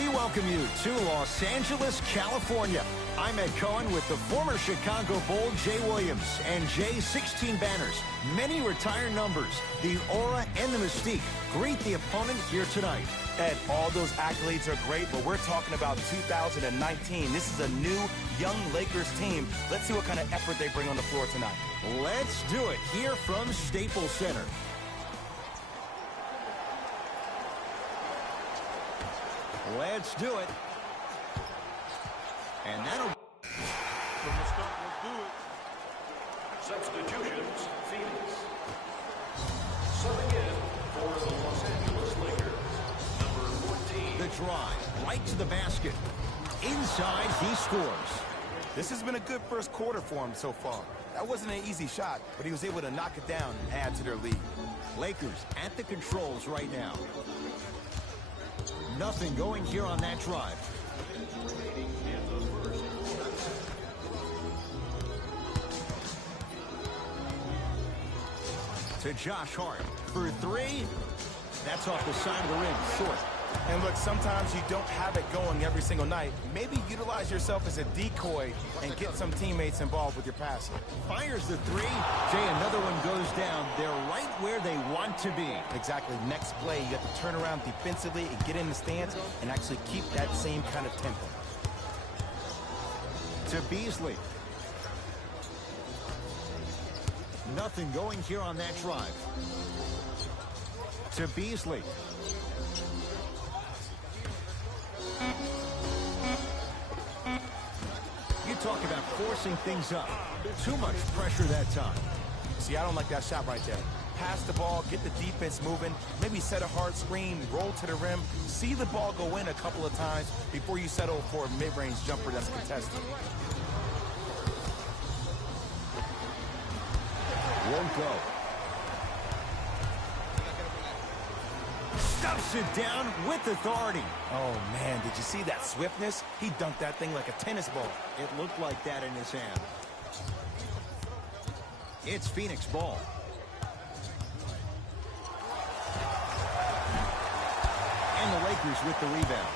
We welcome you to Los Angeles, California. I'm Ed Cohen with the former Chicago Bull, Jay Williams, and Jay's 16 banners. Many retired numbers, the aura and the mystique. Greet the opponent here tonight. Ed, all those accolades are great, but we're talking about 2019. This is a new, young Lakers team. Let's see what kind of effort they bring on the floor tonight. Let's do it here from Staples Center. Let's do it. And that'll... From the start, let's do it. Substitutions, Phoenix. Subbing in for the Los Angeles Lakers, number 14. The drive, right to the basket. Inside, he scores. This has been a good first quarter for him so far. That wasn't an easy shot, but he was able to knock it down and add to their lead. Lakers at the controls right now. Nothing going here on that drive. To Josh Hart for three. That's off the side of the rim, short. And look, sometimes you don't have it going every single night. Maybe utilize yourself as a decoy and get some teammates involved with your passing. Fires the three. Jay, another one goes down. They're right where they want to be. Exactly. Next play, you have to turn around defensively and get in the stance and actually keep that same kind of tempo. To Beasley. Nothing going here on that drive. To Beasley. You talk about forcing things up. Too much pressure that time. See, I don't like that shot right there. Pass the ball, get the defense moving, maybe set a hard screen, roll to the rim, see the ball go in a couple of times before you settle for a mid-range jumper that's contested. Won't go. Stuffs it down with authority. Oh, man, did you see that swiftness? He dunked that thing like a tennis ball. It looked like that in his hand. It's Phoenix ball. And the Lakers with the rebound.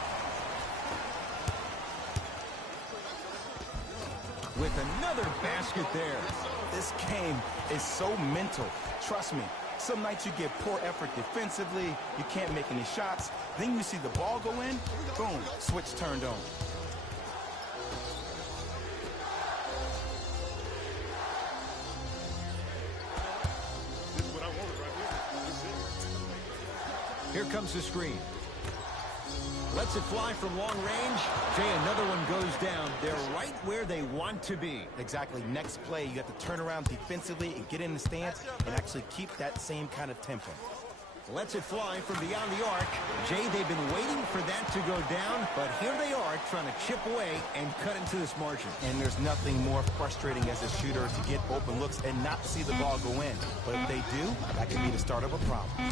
With another basket there. This game is so mental. Trust me, some nights you get poor effort defensively, you can't make any shots, then you see the ball go in, boom, switch turned on. This is what I wanted right here. Here comes the screen. Lets it fly from long range. Jay, another one goes down. They're right where they want to be. Exactly. Next play, you have to turn around defensively and get in the stance and actually keep that same kind of tempo. Lets it fly from beyond the arc. Jay, they've been waiting for that to go down, but here they are trying to chip away and cut into this margin. And there's nothing more frustrating as a shooter to get open looks and not see the ball go in. But if they do, that could be the start of a problem.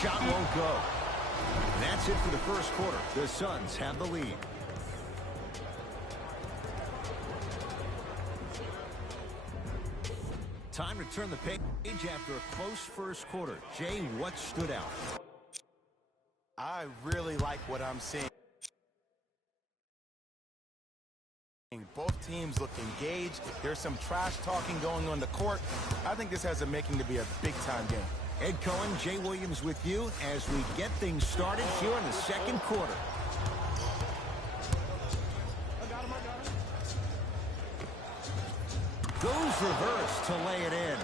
Shot won't go. That's it for the first quarter. The Suns have the lead. Time to turn the page after a close first quarter. Jay, what stood out? I really like what I'm seeing. Both teams look engaged. There's some trash talking going on the court. I think this has the making to be a big-time game. Ed Cohen, Jay Williams with you as we get things started here in the second quarter. Goes reverse to lay it in.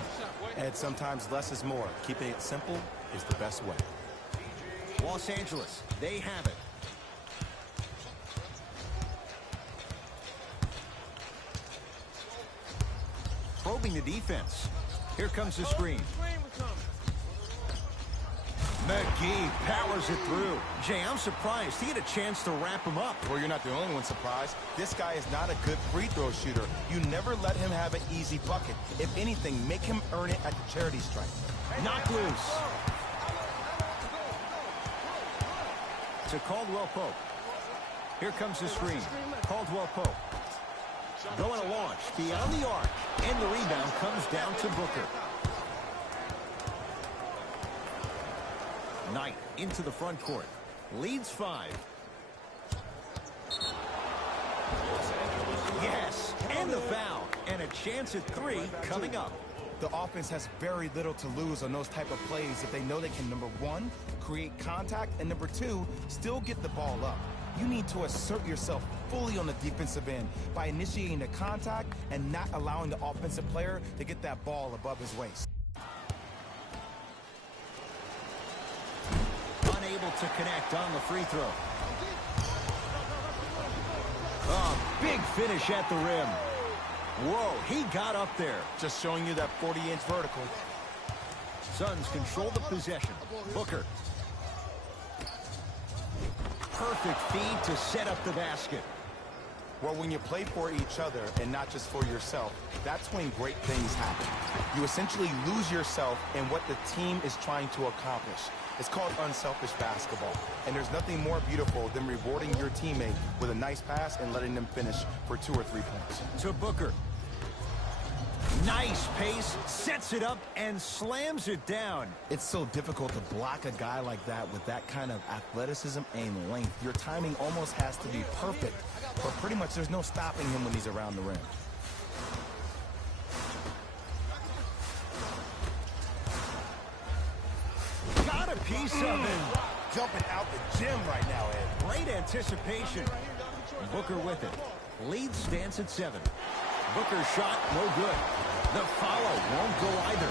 And sometimes less is more. Keeping it simple is the best way. Los Angeles, they have it. Probing the defense. Here comes the screen. McGee powers it through. Jay, I'm surprised. He had a chance to wrap him up. Well, you're not the only one surprised. This guy is not a good free throw shooter. You never let him have an easy bucket. If anything, make him earn it at the charity stripe. Knocked loose. To Caldwell Pope. Here comes the screen. Caldwell Pope. Going to launch beyond the arc. And the rebound comes down to Booker. Knight into the front court. Leads 5. Los Angeles. Yes, and the foul. And a chance at 3 coming up. The offense has very little to lose on those type of plays if they know they can, number 1, create contact, and number 2, still get the ball up. You need to assert yourself fully on the defensive end by initiating the contact and not allowing the offensive player to get that ball above his waist. Unable to connect on the free throw. A big finish at the rim. Whoa, he got up there. Just showing you that 40-inch vertical. Suns control the possession. Booker. Perfect feed to set up the basket. Well, when you play for each other and not just for yourself, that's when great things happen. You essentially lose yourself in what the team is trying to accomplish. It's called unselfish basketball. And there's nothing more beautiful than rewarding your teammate with a nice pass and letting them finish for 2 or 3 points. To Booker. Nice pace, sets it up, and slams it down. It's so difficult to block a guy like that with that kind of athleticism and length. Your timing almost has to be perfect, but pretty much there's no stopping him when he's around the rim. Got a piece of him. Jumping out the gym right now, Ed. Great anticipation. Booker with it. Lead stands at 7. Booker's shot, no good. The follow won't go either.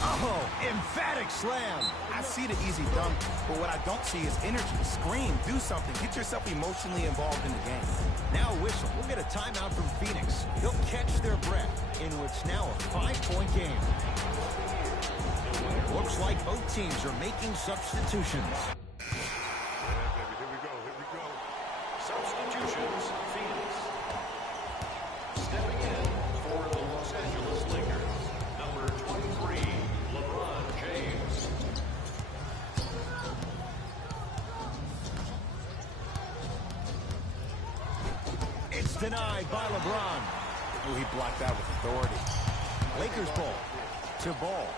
Oh, emphatic slam. I see the easy dunk, but what I don't see is energy. Scream, do something. Get yourself emotionally involved in the game. Now a whistle. We'll get a timeout from Phoenix. They'll catch their breath in what's now a 5-point game. Looks like both teams are making substitutions. Here we go. Substitutions, Phoenix. Stepping in for the Los Angeles Lakers, number 23, LeBron James. It's denied by LeBron. Oh, he blocked that with authority. Lakers ball to Ball.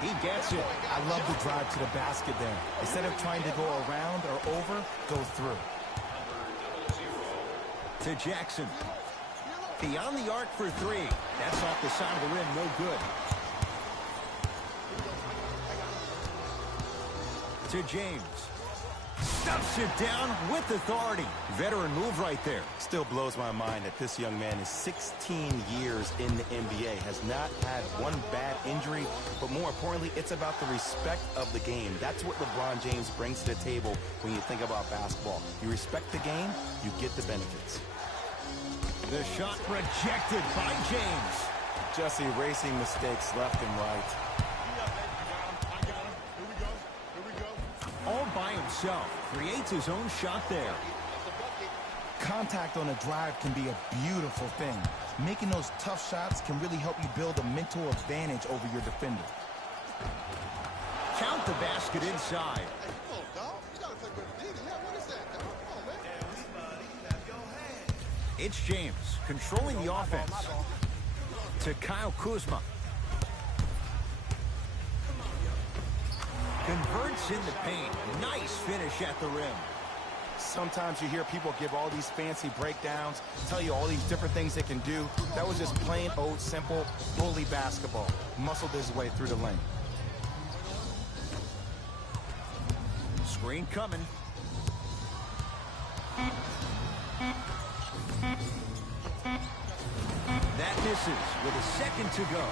He gets it. I love the drive to the basket there. Instead of trying to go around or over, go through. To Jackson. Beyond the arc for 3. That's off the side of the rim, no good. To James. Stuffs it down with authority. Veteran move right there. Still blows my mind that this young man is 16 years in the NBA, has not had one bad injury, but more importantly, it's about the respect of the game. That's what LeBron James brings to the table when you think about basketball. You respect the game, you get the benefits. The shot rejected by James. Just erasing mistakes left and right. All by himself. Creates his own shot there. Contact on a drive can be a beautiful thing. Making those tough shots can really help you build a mental advantage over your defender. Count the basket inside. It's James controlling the offense. To Kyle Kuzma. Converts in the paint. Nice finish at the rim. Sometimes you hear people give all these fancy breakdowns, tell you all these different things they can do. That was just plain old simple bully basketball. Muscled his way through the lane. Screen coming. That misses with a second to go.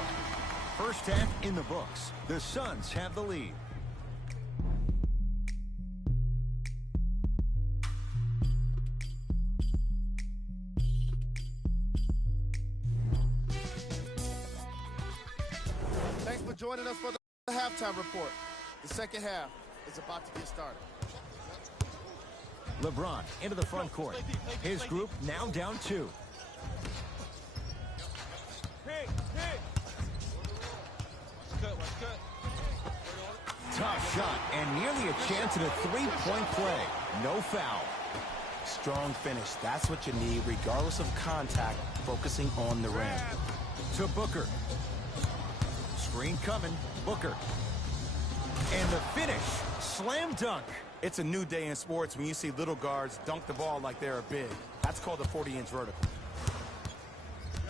First half in the books. The Suns have the lead. Thanks for joining us for the halftime report. The second half is about to get started. LeBron into the front court. His group now down 2. Tough shot and nearly a chance at a 3-point play. No foul. Strong finish. That's what you need, regardless of contact, focusing on the rim. To Booker. Screen coming. Booker. And the finish slam dunk. It's a new day in sports when you see little guards dunk the ball like they're big. That's called a 40-inch vertical.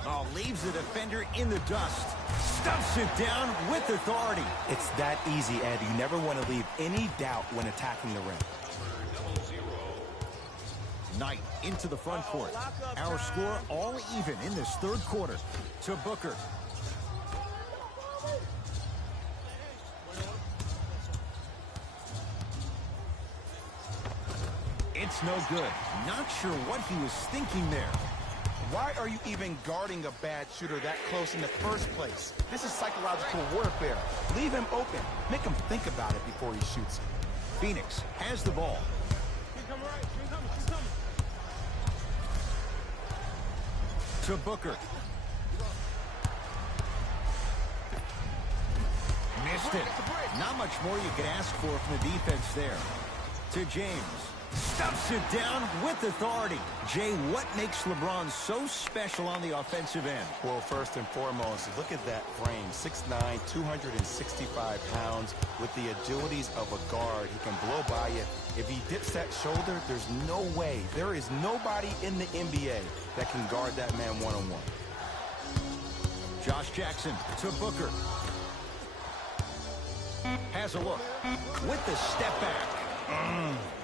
Oh, leaves the defender in the dust. Stuffs it down with authority. It's that easy, Ed. You never want to leave any doubt when attacking the rim. Knight into the front court. Our score all even in this third quarter. To Booker. It's no good. Not sure what he was thinking there. Why are you even guarding a bad shooter that close in the first place? This is psychological warfare. Leave him open. Make him think about it before he shoots it. Phoenix has the ball. To Booker. Missed it. Not much more you could ask for from the defense there. To James. Stuffs it down with authority. Jay, what makes LeBron so special on the offensive end? Well, first and foremost, look at that frame. 6'9", 265 pounds with the agilities of a guard. He can blow by you. If he dips that shoulder, there's no way. There is nobody in the NBA that can guard that man one-on-one. Josh Jackson to Booker. Has a look with the step back.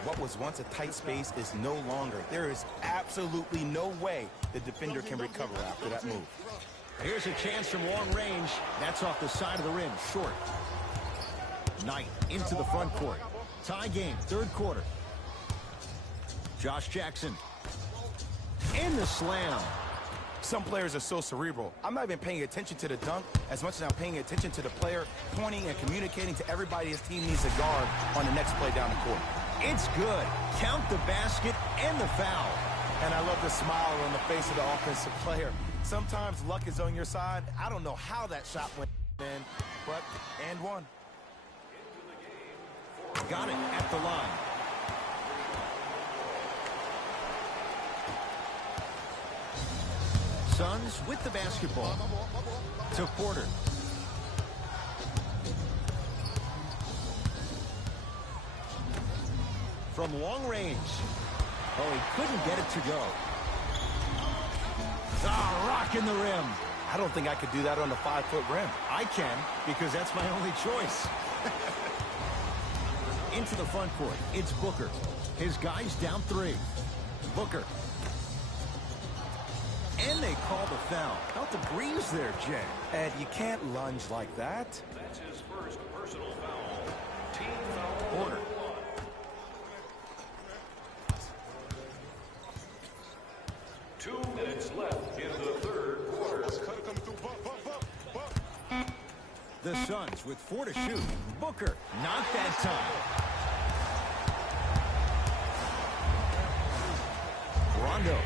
What was once a tight space is no longer. There is absolutely no way the defender can recover after that move. Here's a chance from long range. That's off the side of the rim, short. Knight into the front court. Tie game, third quarter. Josh Jackson. In the slam. Some players are so cerebral. I'm not even paying attention to the dunk as much as I'm paying attention to the player pointing and communicating to everybody his team needs a guard on the next play down the court. It's good. Count the basket and the foul. And I love the smile on the face of the offensive player. Sometimes luck is on your side. I don't know how that shot went in, but and one. Got it at the line. Suns with the basketball. To Porter. From long range. Oh, he couldn't get it to go. Rocking the rim. I don't think I could do that on the 5-foot rim. I can, because that's my only choice. Into the front court. It's Booker. His guys down 3. Booker. And they call the foul. Felt the breeze there, Jay. Ed, you can't lunge like that. That's his first personal foul. Team foul. Porter. Two minutes left in the third quarter. The Suns with 4 to shoot. Booker, not that time. Rondo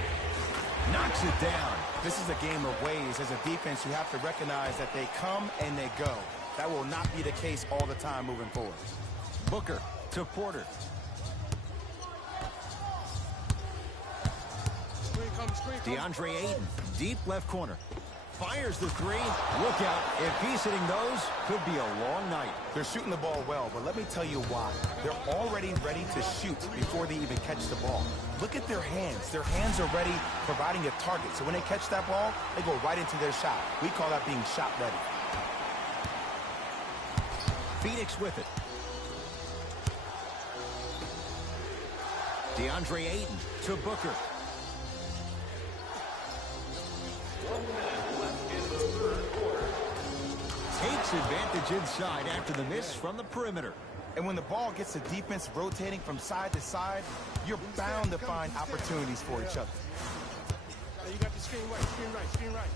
knocks it down. This is a game of ways. As a defense, you have to recognize that they come and they go. That will not be the case all the time moving forward. Booker to Porter. DeAndre Ayton, deep left corner. Fires the 3. Look out. If he's hitting those, could be a long night. They're shooting the ball well, but let me tell you why. They're already ready to shoot before they even catch the ball. Look at their hands. Their hands are ready, providing a target. So when they catch that ball, they go right into their shot. We call that being shot ready. Phoenix with it. DeAndre Ayton to Booker. 1 minute left in the third quarter. Takes advantage inside after the miss from the perimeter. And when the ball gets the defense rotating from side to side, you're bound to find opportunities for each other. You got the screen right.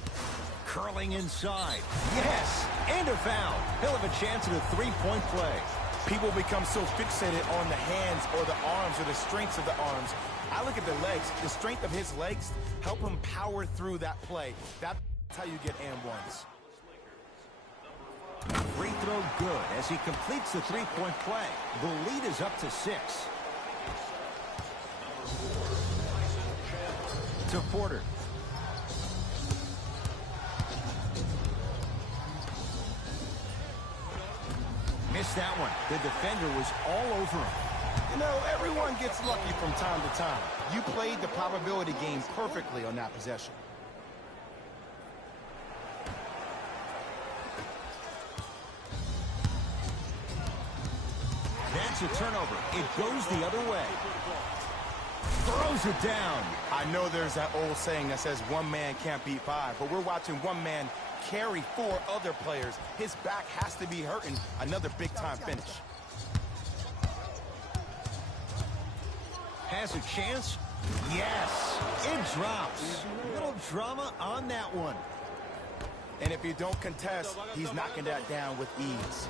Curling inside. Yes! And a foul. He'll have a chance at a 3-point play. People become so fixated on the hands or the arms or the strengths of the arms. I look at the legs. The strength of his legs help him power through that play. That's how you get and ones. Free throw good as he completes the 3-point play. The lead is up to 6. To Porter. Missed that one. The defender was all over him. You know, everyone gets lucky from time to time. You played the probability game perfectly on that possession. That's a turnover. It goes the other way. Throws it down. I know there's that old saying that says one man can't beat five, but we're watching one man carry four other players. His back has to be hurting. Another big-time finish. Has a chance. Yes, it drops. Little drama on that one. And if you don't contest, he's knocking that down with ease.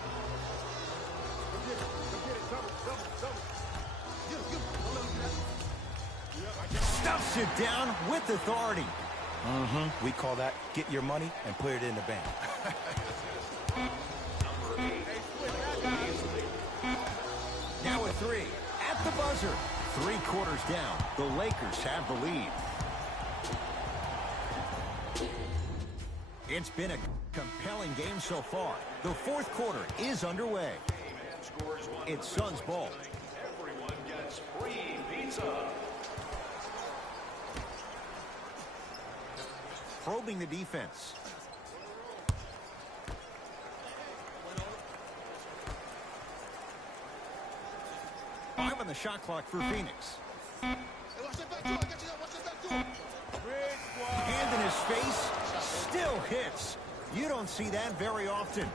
Stuffs it down with authority. We call that get your money and put it in the bank. Now a three at the buzzer. 3 quarters down. The Lakers have the lead. It's been a compelling game so far. The 4th quarter is underway. It's Suns ball. Everyone gets free pizza. Probing the defense. Five on the shot clock for Phoenix. Hand in his face, still hits. You don't see that very often.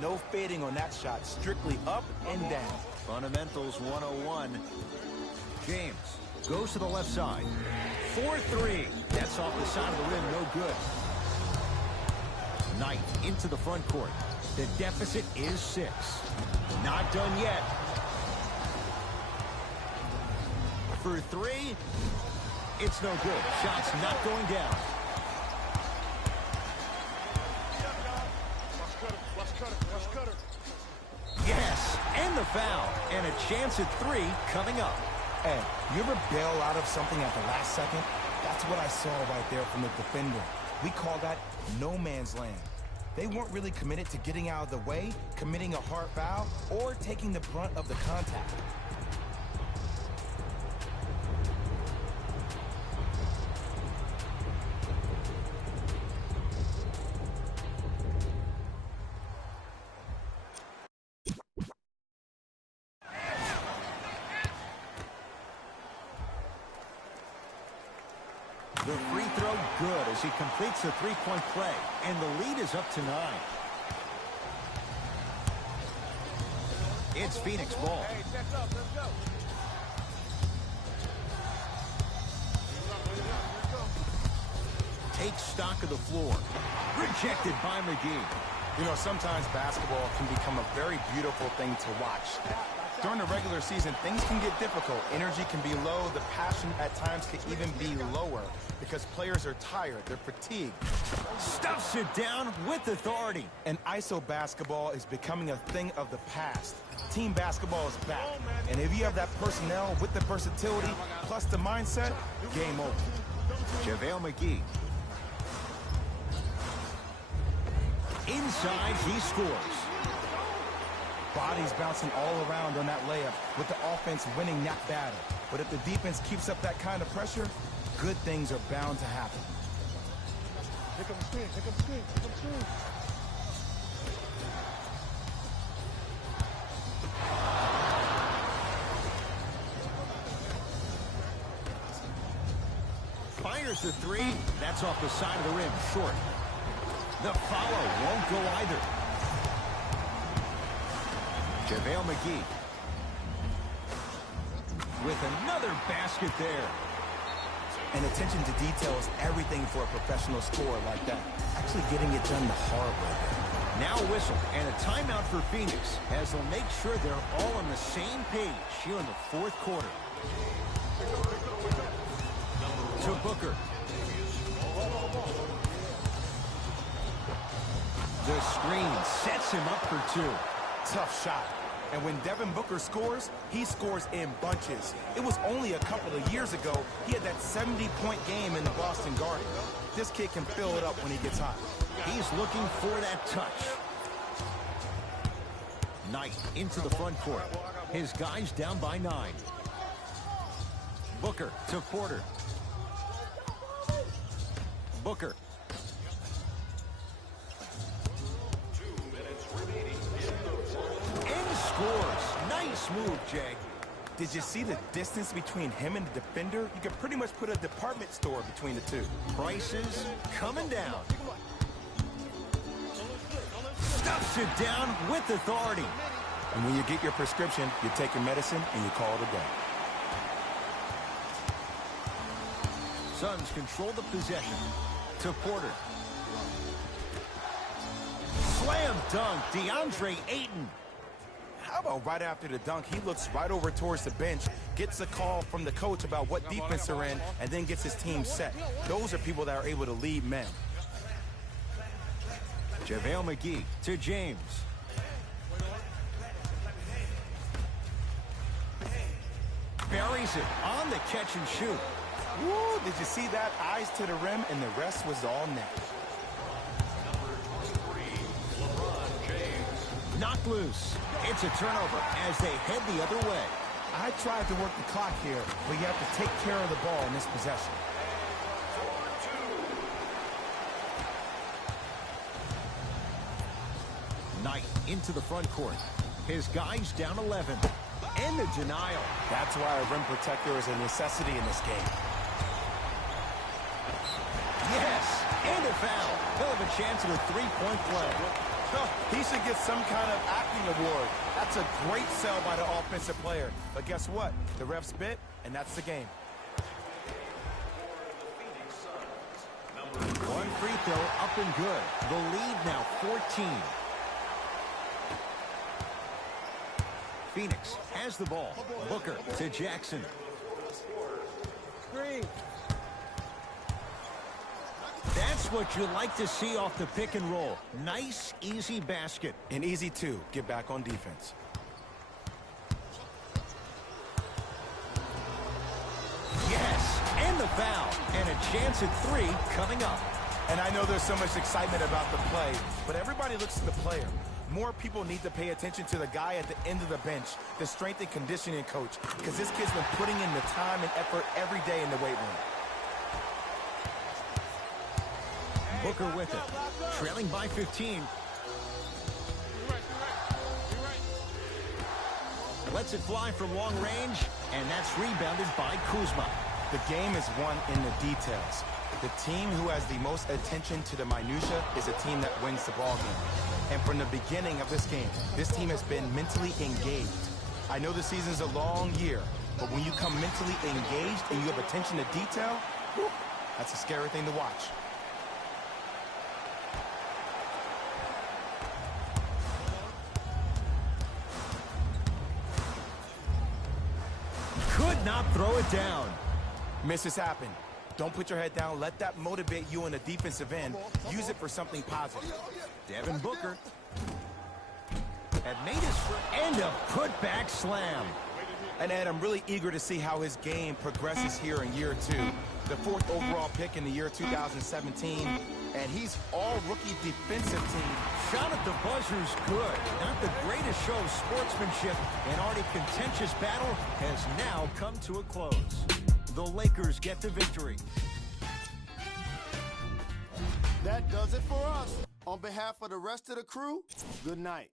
No fading on that shot, strictly up and down. Fundamentals 101. James goes to the left side. 4-3. That's off the side of the rim, no good. Knight into the front court. The deficit is 6. Not done yet. For 3, it's no good. Shot's not going down. Yes, and the foul. And a chance at 3 coming up. Hey, you ever bail out of something at the last second? That's what I saw right there from the defender. We call that no man's land. They weren't really committed to getting out of the way, committing a hard foul, or taking the brunt of the contact. The free throw good as he completes the three-point play, and the lead is up to 9. It's Phoenix ball. Takes stock of the floor. Rejected by McGee. You know, sometimes basketball can become a very beautiful thing to watch. During the regular season, things can get difficult. Energy can be low. The passion at times can even be lower because players are tired. They're fatigued. Stuffs it down with authority. And ISO basketball is becoming a thing of the past. Team basketball is back. And if you have that personnel with the versatility plus the mindset, game over. JaVale McGee. Inside, he scores. Bodies bouncing all around on that layup with the offense winning that battle. But if the defense keeps up that kind of pressure, good things are bound to happen. Here comes the screen, here comes the screen, here comes the screen. Fires the 3. That's off the side of the rim, short. The follow won't go either. JaVale McGee with another basket there. And attention to detail is everything for a professional scorer like that. Actually getting it done the hard way. Now a whistle and a timeout for Phoenix as they'll make sure they're all on the same page here in the 4th quarter. To Booker. The screen sets him up for 2. Tough shot. And when Devin Booker scores, he scores in bunches. It was only a couple of years ago he had that 70-point game in the Boston Garden. This kid can fill it up when he gets hot. He's looking for that touch. Knight into the front court. His guys down by 9. Booker to Porter. Booker. 2 minutes remaining in the fourth. And scores. Nice move, Jay. Did you see the distance between him and the defender? You could pretty much put a department store between the two. Prices coming down. Stuffs it down with authority. And when you get your prescription, you take your medicine and you call it a day. Suns control the possession. To Porter. Slam dunk, DeAndre Ayton. How about right after the dunk, he looks right over towards the bench, gets a call from the coach about what defense they're in, and then gets his team set. Those are people that are able to lead men. JaVale McGee to James. Buries it on the catch and shoot. Woo, did you see that? Eyes to the rim, and the rest was all net. Number 23, LeBron James. Knocked loose. It's a turnover as they head the other way. I tried to work the clock here, but you have to take care of the ball in this possession. Knight into the front court. His guys down 11. And the denial. That's why a rim protector is a necessity in this game. Yes, and a foul. He'll have a chance at a three-point play. He should get some kind of acting award. That's a great sell by the offensive player. But guess what? The refs bit, and that's the game. One free throw up and good. The lead now 14. Phoenix has the ball. Booker to Jackson. That's what you like to see off the pick and roll. Nice, easy basket. And easy, too. Get back on defense. Yes, and the foul. And a chance at 3 coming up. And I know there's so much excitement about the play, but everybody looks at the player. More people need to pay attention to the guy at the end of the bench, the strength and conditioning coach, because this kid's been putting in the time and effort every day in the weight room. Booker with it. Trailing by 15. Lets it fly from long range, and that's rebounded by Kuzma. The game is won in the details. The team who has the most attention to the minutia is a team that wins the ball game. And from the beginning of this game, this team has been mentally engaged. I know the season's a long year, but when you come mentally engaged and you have attention to detail, whew, that's a scary thing to watch. Could not throw it down. Misses happen. Don't put your head down. Let that motivate you on the defensive end. Use it for something positive. Devin Booker. Had made his and a putback slam. And Ed, I'm really eager to see how his game progresses here in year 2. The 4th overall pick in the year 2017. And he's all rookie defensive team. Shot at the buzzer's good. Not the greatest show of sportsmanship. An already contentious battle has now come to a close. The Lakers get the victory. That does it for us. On behalf of the rest of the crew, good night.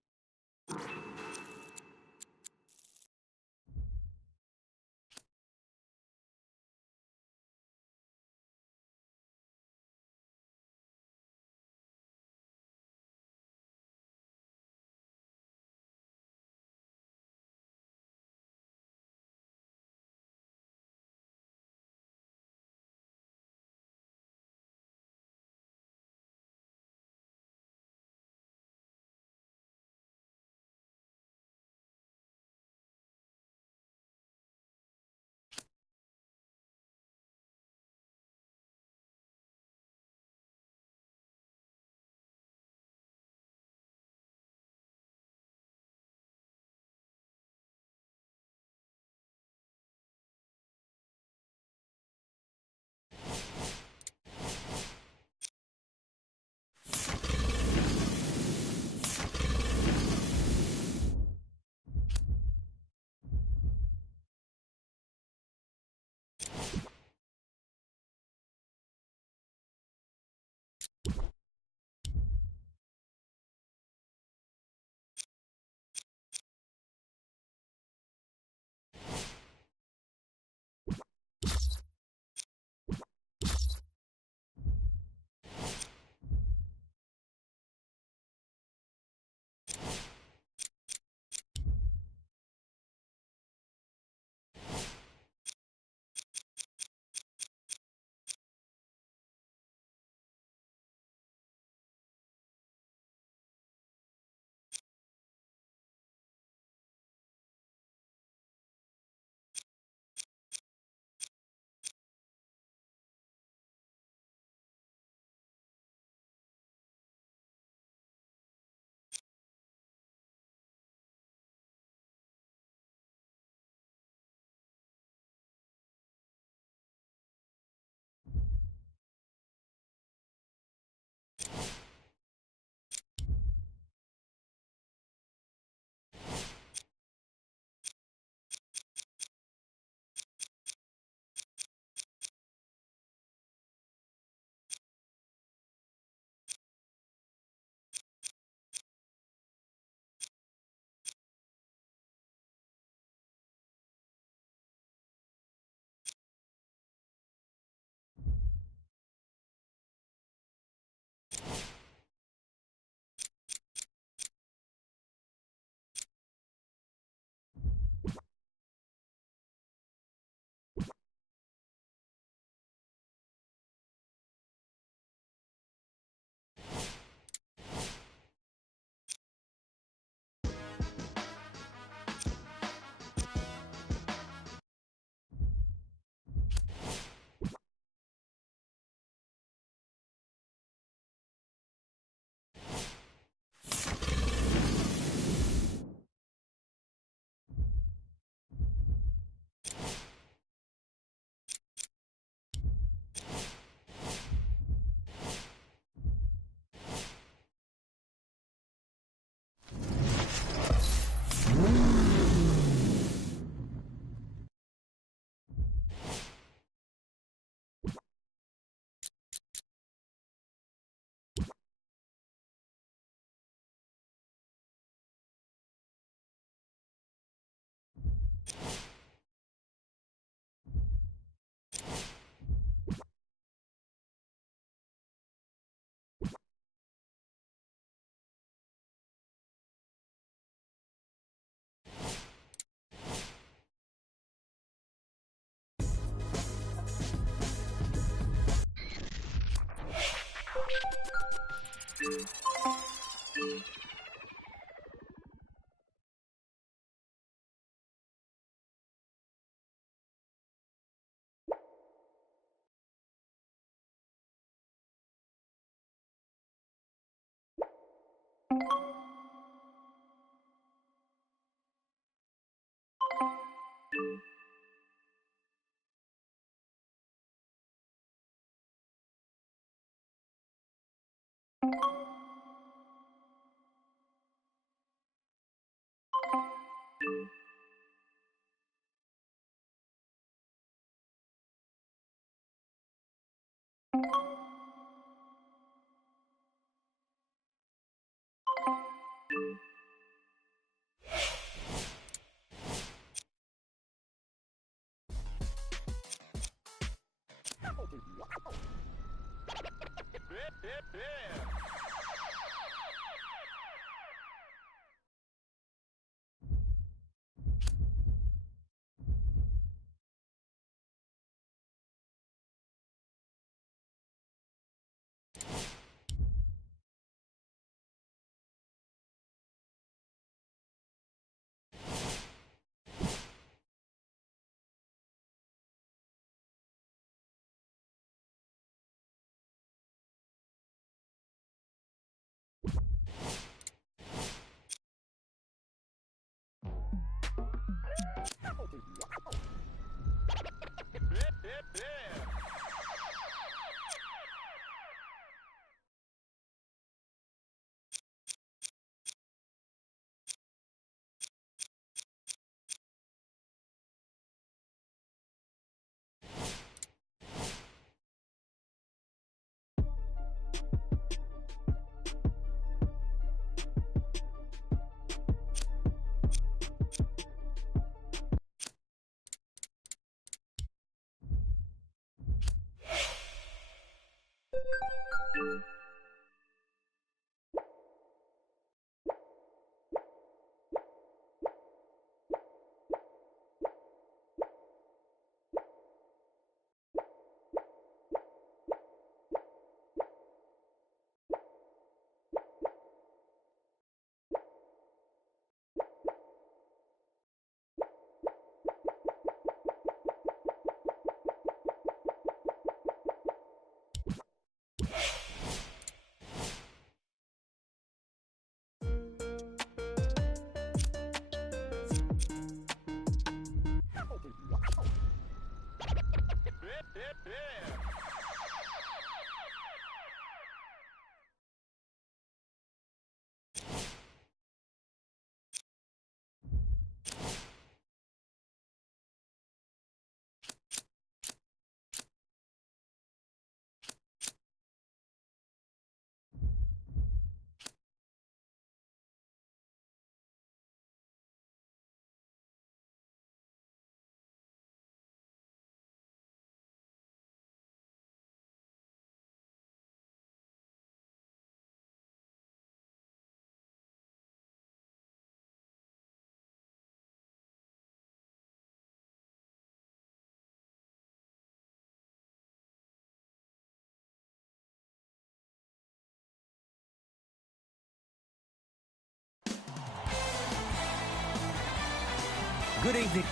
Good evening.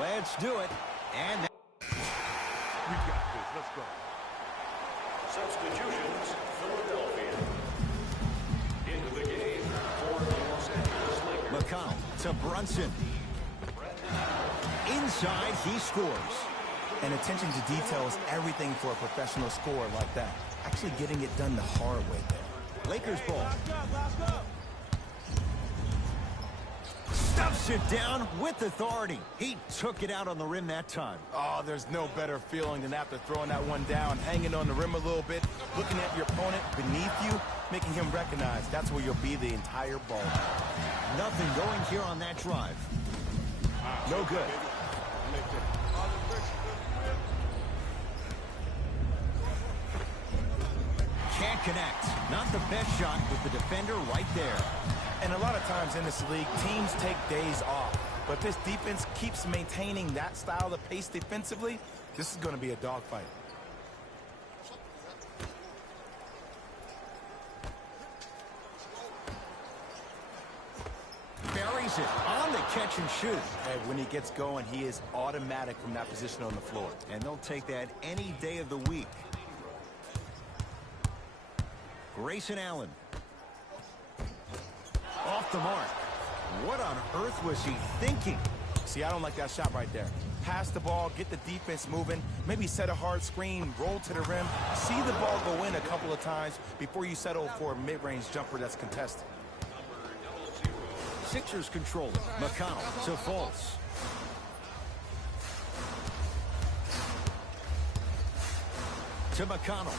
Let's do it. And We got this. Let's go. Substitutions, Philadelphia. Into the game for the Los Angeles Lakers. McConnell to Brunson. Inside, he scores. And attention to detail is everything for a professional scorer like that. Actually getting it done the hard way there. Lakers ball. Stuffs it down with authority. He took it out on the rim that time. Oh, there's no better feeling than after throwing that one down, hanging on the rim a little bit, looking at your opponent beneath you, making him recognize that's where you'll be the entire ball. Nothing going here on that drive. No good. Can't connect. Not the best shot with the defender right there. And a lot of times in this league, teams take days off. But if this defense keeps maintaining that style of pace defensively, This is going to be a dogfight. Buries it on the catch and shoot. Hey, when he gets going, he is automatic from that position on the floor. And they'll take that any day of the week. Grayson Allen. Off the mark. What on earth was he thinking? See, I don't like that shot right there. Pass the ball, get the defense moving, maybe set a hard screen, roll to the rim, see the ball go in a couple of times before you settle for a mid-range jumper that's contested. Sixers control it. McConnell to Fultz. To McConnell.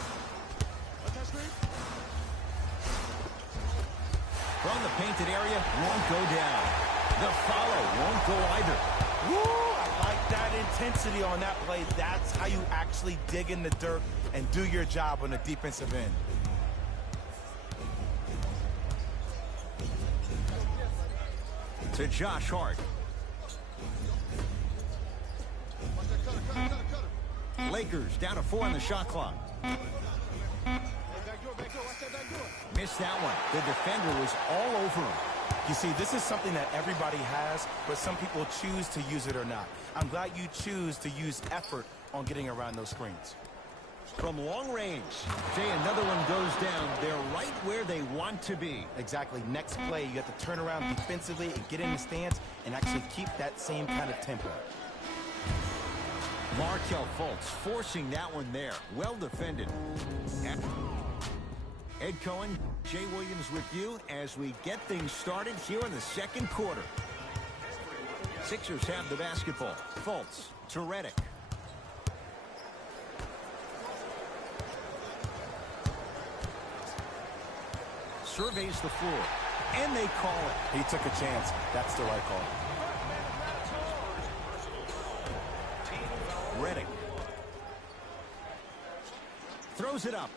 From the painted area, won't go down. The follow won't go either. Woo! I like that intensity on that play. That's how you actually dig in the dirt and do your job on the defensive end. To Josh Hart. Lakers down to 4 on the shot clock. Missed that one. The defender was all over him. You see, this is something that everybody has, but some people choose to use it or not. I'm glad you choose to use effort on getting around those screens. From long range, Jay, another one goes down. They're right where they want to be. Exactly. Next play, you have to turn around defensively and get in the stance and actually keep that same kind of tempo. Markelle Fultz forcing that one there. Well defended. Ed Cohen, Jay Williams with you as we get things started here in the second quarter. Sixers have the basketball. Fultz to Redick. Surveys the floor, and they call it. He took a chance. That's the right call. Redick. Throws it up.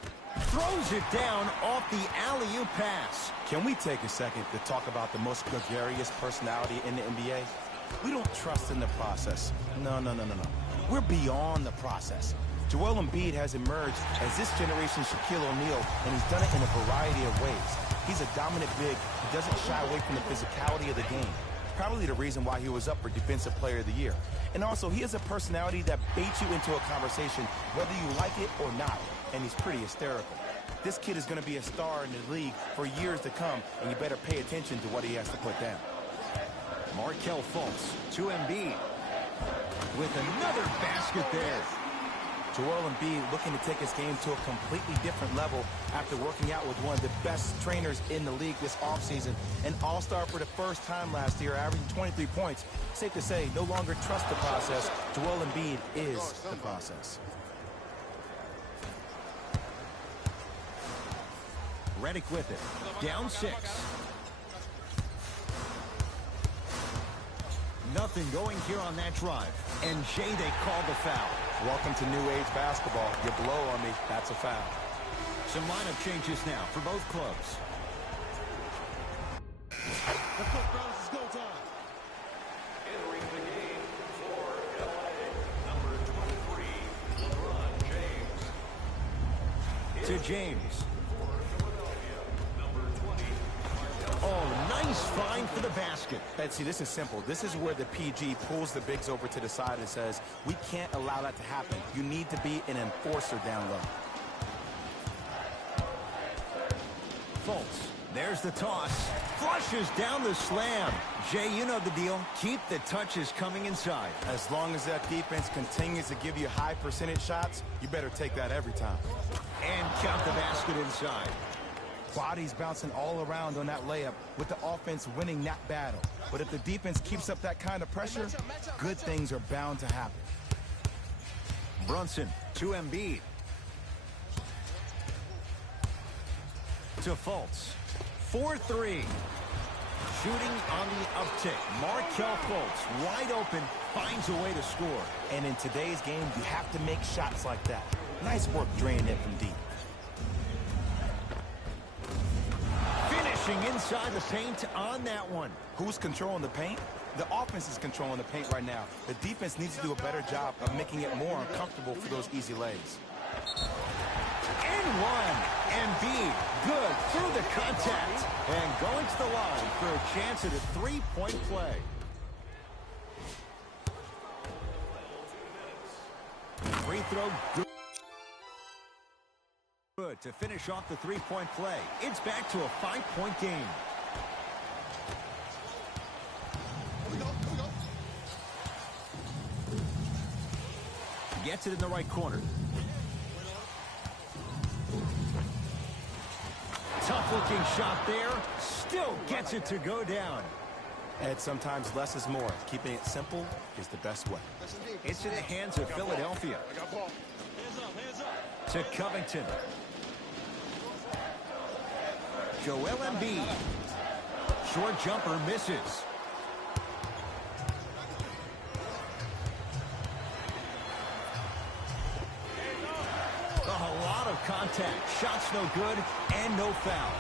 Throws it down off the alley-oop pass. Can we take a second to talk about the most gregarious personality in the NBA? We don't trust in the process. No. We're beyond the process. Joel Embiid has emerged as this generation's Shaquille O'Neal, and he's done it in a variety of ways. He's a dominant big. He doesn't shy away from the physicality of the game. Probably the reason why he was up for Defensive Player of the Year. And also, he has a personality that baits you into a conversation, whether you like it or not. And he's pretty hysterical. This kid is going to be a star in the league for years to come, and you better pay attention to what he has to put down. Markelle Fultz to Embiid with another basket there. Joel Embiid looking to take his game to a completely different level after working out with one of the best trainers in the league this offseason. An all-star for the first time last year, averaging 23 points. Safe to say, no longer trust the process. Joel Embiid is the process. Redick with it. Down 6. Nothing going here on that drive. And Jay, they call the foul. Welcome to new age basketball. You blow on me, that's a foul. Some lineup changes now for both clubs. Entering the game for LA, number 23, LeBron James. To James. For Philadelphia, number 20, Oh, nice find for the basket. And see, this is simple. This is where the PG pulls the bigs over to the side and says, we can't allow that to happen. You need to be an enforcer down low. Fultz. There's the toss. Flushes down the slam. Jay, you know the deal. Keep the touches coming inside. As long as that defense continues to give you high percentage shots, you better take that every time. And count the basket inside. Bodies bouncing all around on that layup with the offense winning that battle. But if the defense keeps up that kind of pressure, good things are bound to happen. Brunson to Embiid. To Fultz. 4-3. Shooting on the uptick. Markelle Fultz, wide open, finds a way to score. And in today's game, you have to make shots like that. Nice work draining it from deep. Finishing inside the paint on that one. Who's controlling the paint? The offense is controlling the paint right now. The defense needs to do a better job of making it more uncomfortable for those easy lays. And one. Embiid, good through the contact. And going to the line for a chance at a three-point play. Free throw good to finish off the three-point play. It's back to a 5-point game. Gets it in the right corner. Tough-looking shot there. Still gets it to go down. And sometimes less is more. Keeping it simple is the best way. It's in the hands of Philadelphia. To Covington. Joel Embiid. Short jumper misses. A lot of contact. Shots no good and no foul.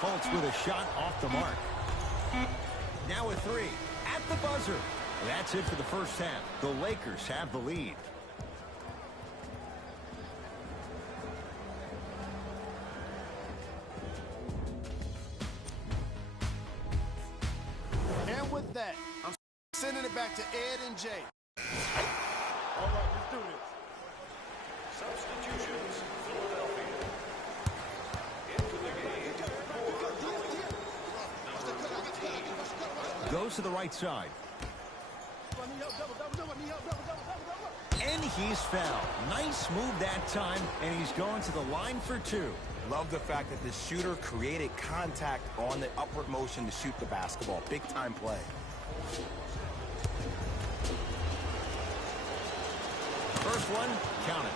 Fultz with a shot off the mark. Now a three at the buzzer. That's it for the first half. The Lakers have the lead. And with that, I'm sending it back to Ed and Jay. All right, let's do this. Substitutions, Philadelphia. Into the game, Goes to the right side. And he's fouled. Nice move that time, and he's going to the line for two. Love the fact that the shooter created contact on the upward motion to shoot the basketball. Big time play. First one, count it.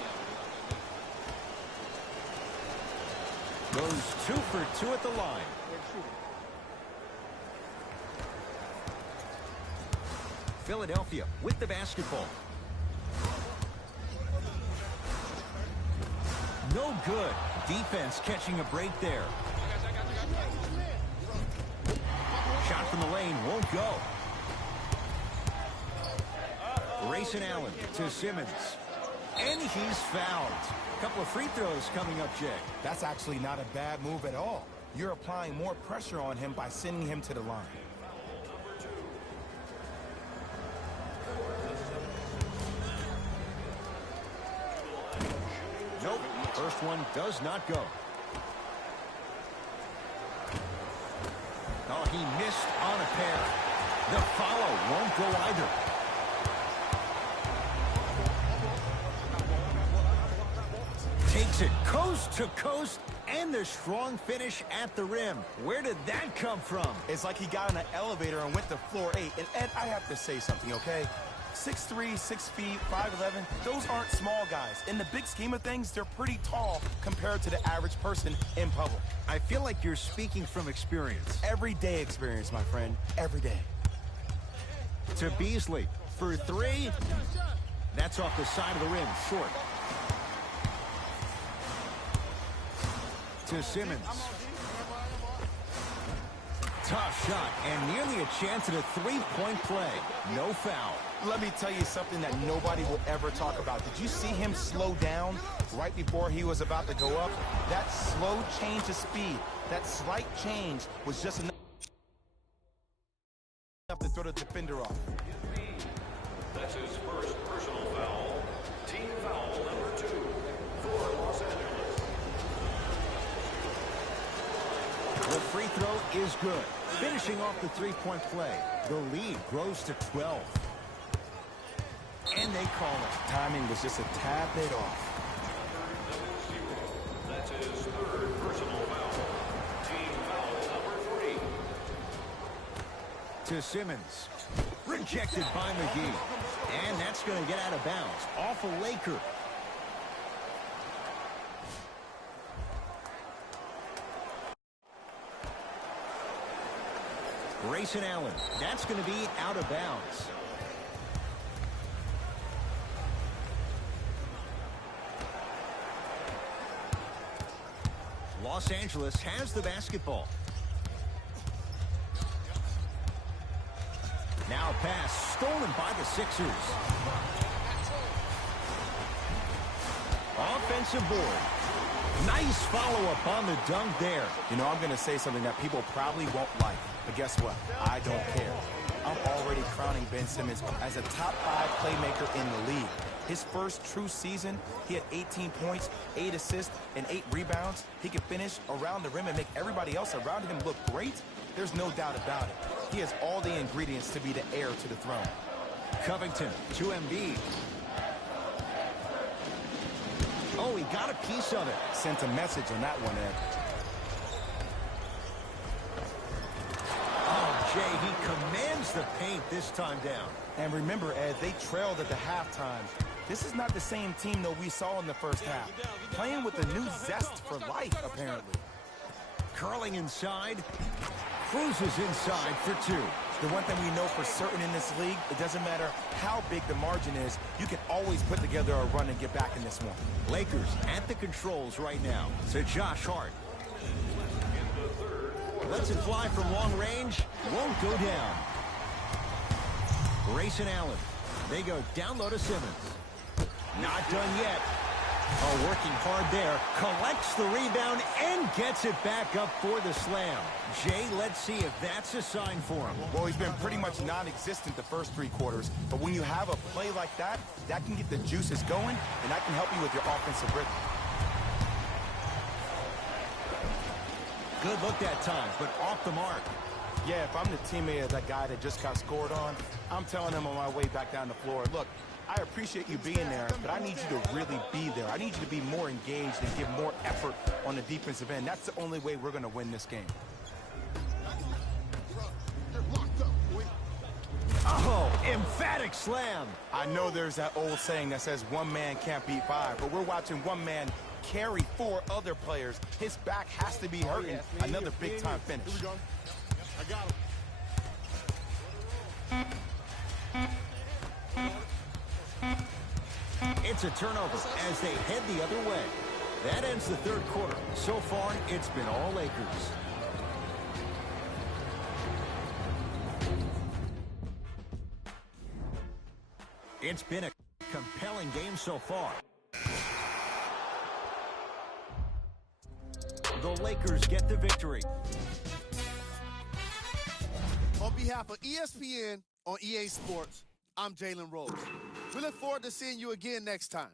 Goes 2 for 2 at the line. Philadelphia with the basketball. No good. Defense catching a break there. Shot from the lane won't go. Grayson Allen to Simmons. And he's fouled. A couple of free throws coming up, Jay. That's actually not a bad move at all. You're applying more pressure on him by sending him to the line. Nope. First one does not go. Oh, he missed on a pair. The follow won't go either. Takes it coast to coast, and the strong finish at the rim. Where did that come from? It's like he got in an elevator and went to floor 8. And Ed, I have to say something, okay? 6'3", 6 feet, 5'11", those aren't small guys. In the big scheme of things, they're pretty tall compared to the average person in public. I feel like you're speaking from experience. Everyday experience, my friend. Every day. To Beasley for three. That's off the side of the rim, short. To Simmons. Tough shot and nearly a chance at a three-point play. No foul. Let me tell you something that nobody will ever talk about. Did you see him slow down right before he was about to go up? That slow change of speed, that slight change was just enough to throw the defender off. that's his first personal foul. Team foul number 2 for Los Angeles. The free throw is good. Finishing off the three-point play. The lead grows to 12. And they call it. Timing was just a tad bit off. That's his third personal foul. Team foul number 3. To Simmons. Rejected by McGee. And that's going to get out of bounds. Off a Laker. Grayson Allen. That's going to be out of bounds. Los Angeles has the basketball. Now pass stolen by the Sixers. Offensive board. Nice follow-up on the dunk there. You know, I'm going to say something that people probably won't like, but guess what? I don't care. I'm already crowning Ben Simmons as a top 5 playmaker in the league. His first true season, he had 18 points, 8 assists, and 8 rebounds. He can finish around the rim and make everybody else around him look great. There's no doubt about it. He has all the ingredients to be the heir to the throne. Covington to Embiid. Oh, he got a piece of it. Sent a message on that one, Ed. Oh, Jay, he commands the paint this time down. And remember, Ed, they trailed at the halftime. This is not the same team, though, we saw in the first half. Playing with a new zest for life, apparently. Curling inside. Cruises inside for 2. The one thing we know for certain in this league, it doesn't matter how big the margin is, you can always put together a run and get back in this one. Lakers at the controls right now to Josh Hart. Lets it fly from long range. Won't go down. Grayson Allen. They go down low to Simmons. Not done yet. Oh, working hard there. Collects the rebound and gets it back up for the slam. Jay, let's see if that's a sign for him. Well, he's been pretty much non-existent the first 3 quarters, but when you have a play like that, that can get the juices going, and that can help you with your offensive rhythm. Good look that time, but off the mark. Yeah, if I'm the teammate of that guy that just got scored on, I'm telling him on my way back down the floor, look, I appreciate you being there, but I need you to really be there. I need you to be more engaged and give more effort on the defensive end. That's the only way we're going to win this game. Oh, emphatic slam. I know there's that old saying that says one man can't beat 5, but we're watching one man carry 4 other players. His back has to be hurting. Another big-time finish. Here we go. I got him. It's a turnover as they head the other way. That ends the 3rd quarter. So far, it's been all Lakers. It's been a compelling game so far. The Lakers get the victory. On behalf of ESPN on EA Sports, I'm Jalen Rose. We look forward to seeing you again next time.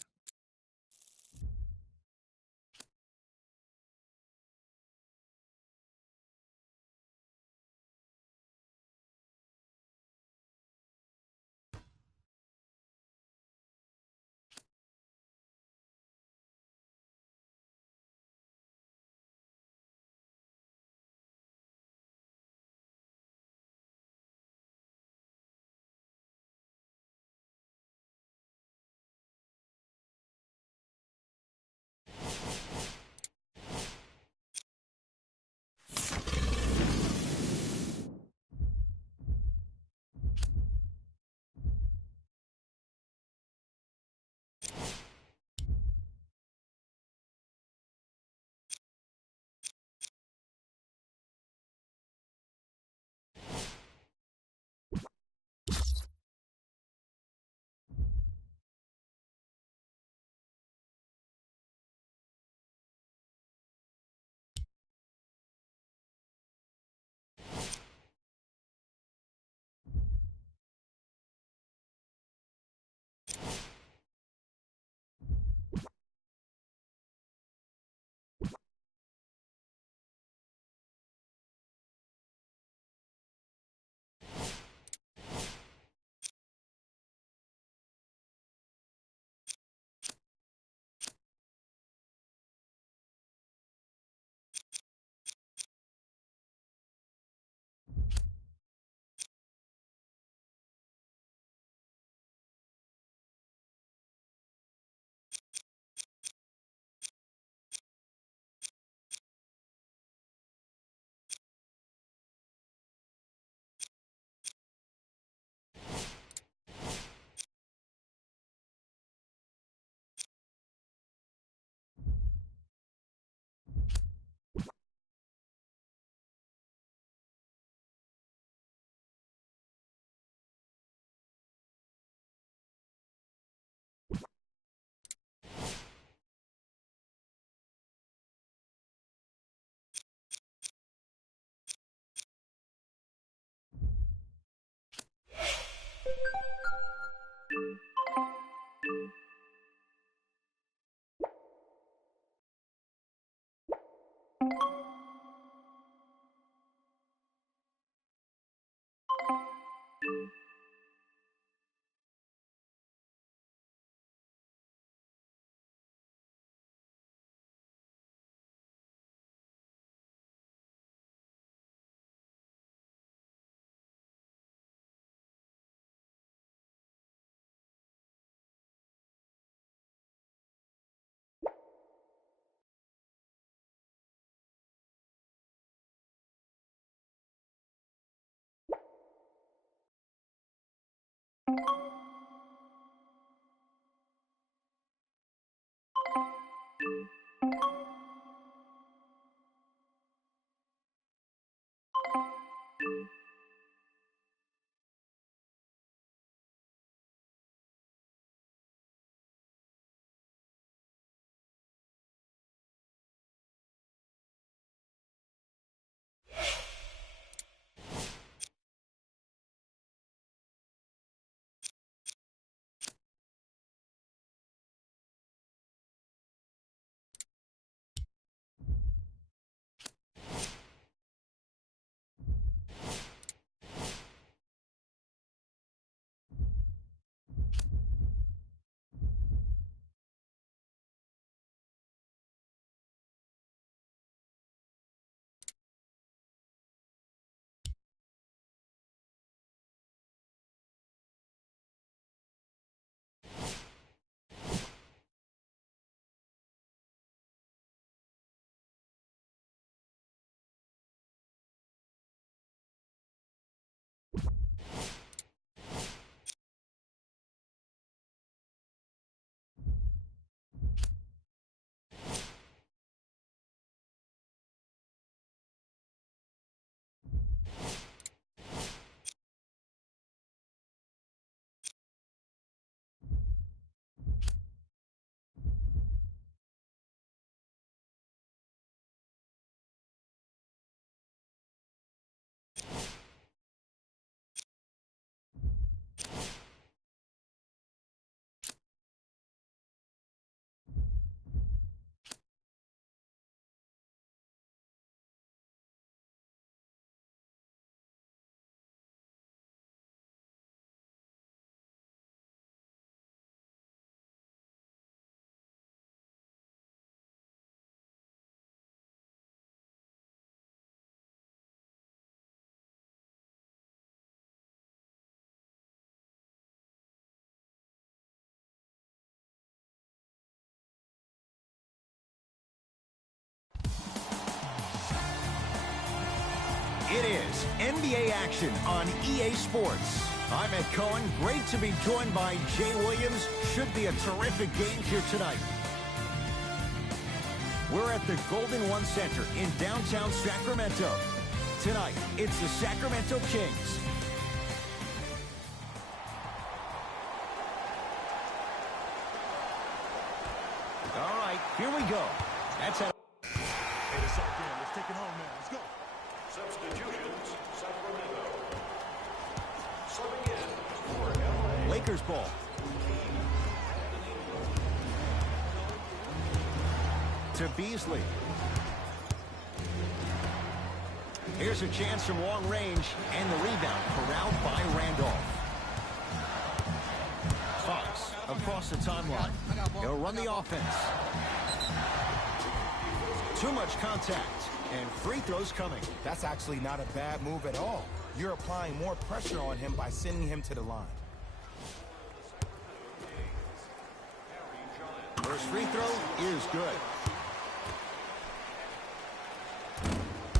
It is NBA action on EA Sports. I'm Ed Cohen. Great to be joined by Jay Williams. Should be a terrific game here tonight. We're at the Golden One Center in downtown Sacramento. Tonight, it's the Sacramento Kings. All right, here we go. That's how. Hey, it's all game. Let's take it home now. Let's go. Substitutions, Sacramento. Subbing in for LA. Lakers ball. To Beasley. Here's a chance from long range, and the rebound corralled by Randolph. Fox across the timeline. He'll run the offense. Too much contact, and free throws coming. That's actually not a bad move at all. You're applying more pressure on him by sending him to the line. First free throw is good.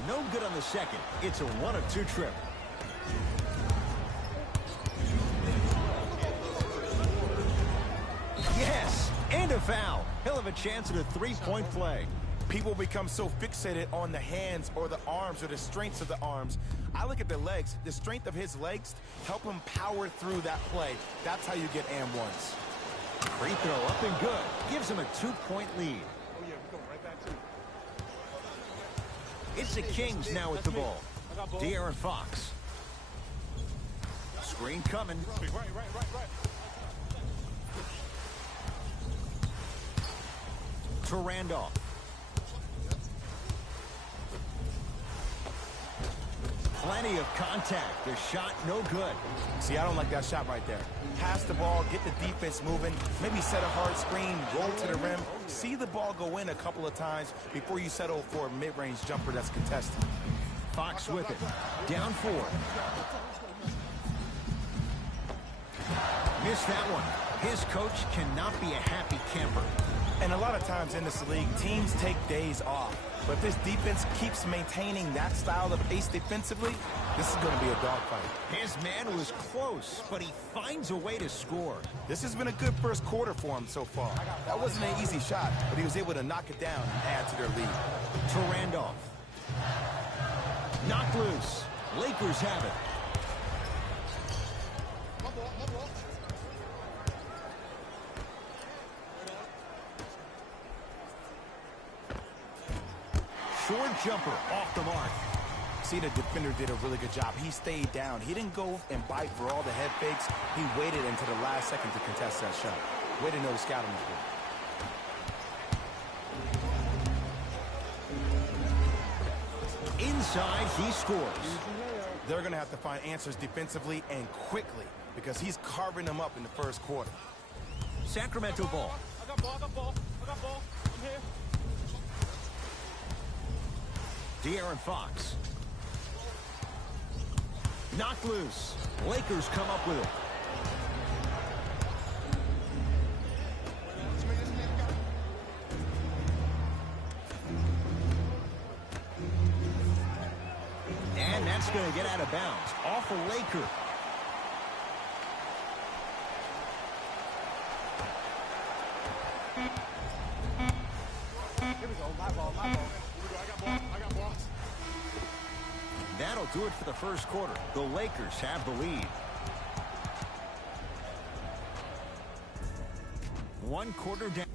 No good on the second. It's a 1 of 2 trip. Yes, and a foul. He'll have a chance at a three-point play. People become so fixated on the hands or the arms or the strengths of the arms. I look at the legs. The strength of his legs help him power through that play. That's how you get and ones. Free throw up and good. Gives him a 2-point lead. Oh, yeah, we're going right back to it. It's the Kings now with the ball. De'Aaron Fox. Screen coming. Right. To Randolph. Plenty of contact. The shot no good. See, I don't like that shot right there. Pass the ball, get the defense moving, maybe set a hard screen, roll to the rim, see the ball go in a couple of times before you settle for a mid-range jumper that's contested. Fox with it. Down 4. Missed that one. His coach cannot be a happy camper. And a lot of times in this league, teams take days off. But if this defense keeps maintaining that style of pace defensively, this is going to be a dogfight. His man was close, but he finds a way to score. This has been a good first quarter for him so far. That wasn't an easy shot, but he was able to knock it down and add to their lead. To Randolph. Knocked loose. Lakers have it. Short jumper off the mark. See, the defender did a really good job. He stayed down. He didn't go and bite for all the head fakes. He waited until the last second to contest that shot. Way to know to scout him for. Inside, he scores. They're going to have to find answers defensively and quickly because he's carving them up in the first quarter. Sacramento ball. I got ball. I'm here. De'Aaron Fox. Knocked loose. Lakers come up with it. And that That's going to get out of bounds. Off a Laker. Here we go. My ball, my ball. Here we go. I got balls. That'll do it for the first quarter. The Lakers have the lead. One quarter down.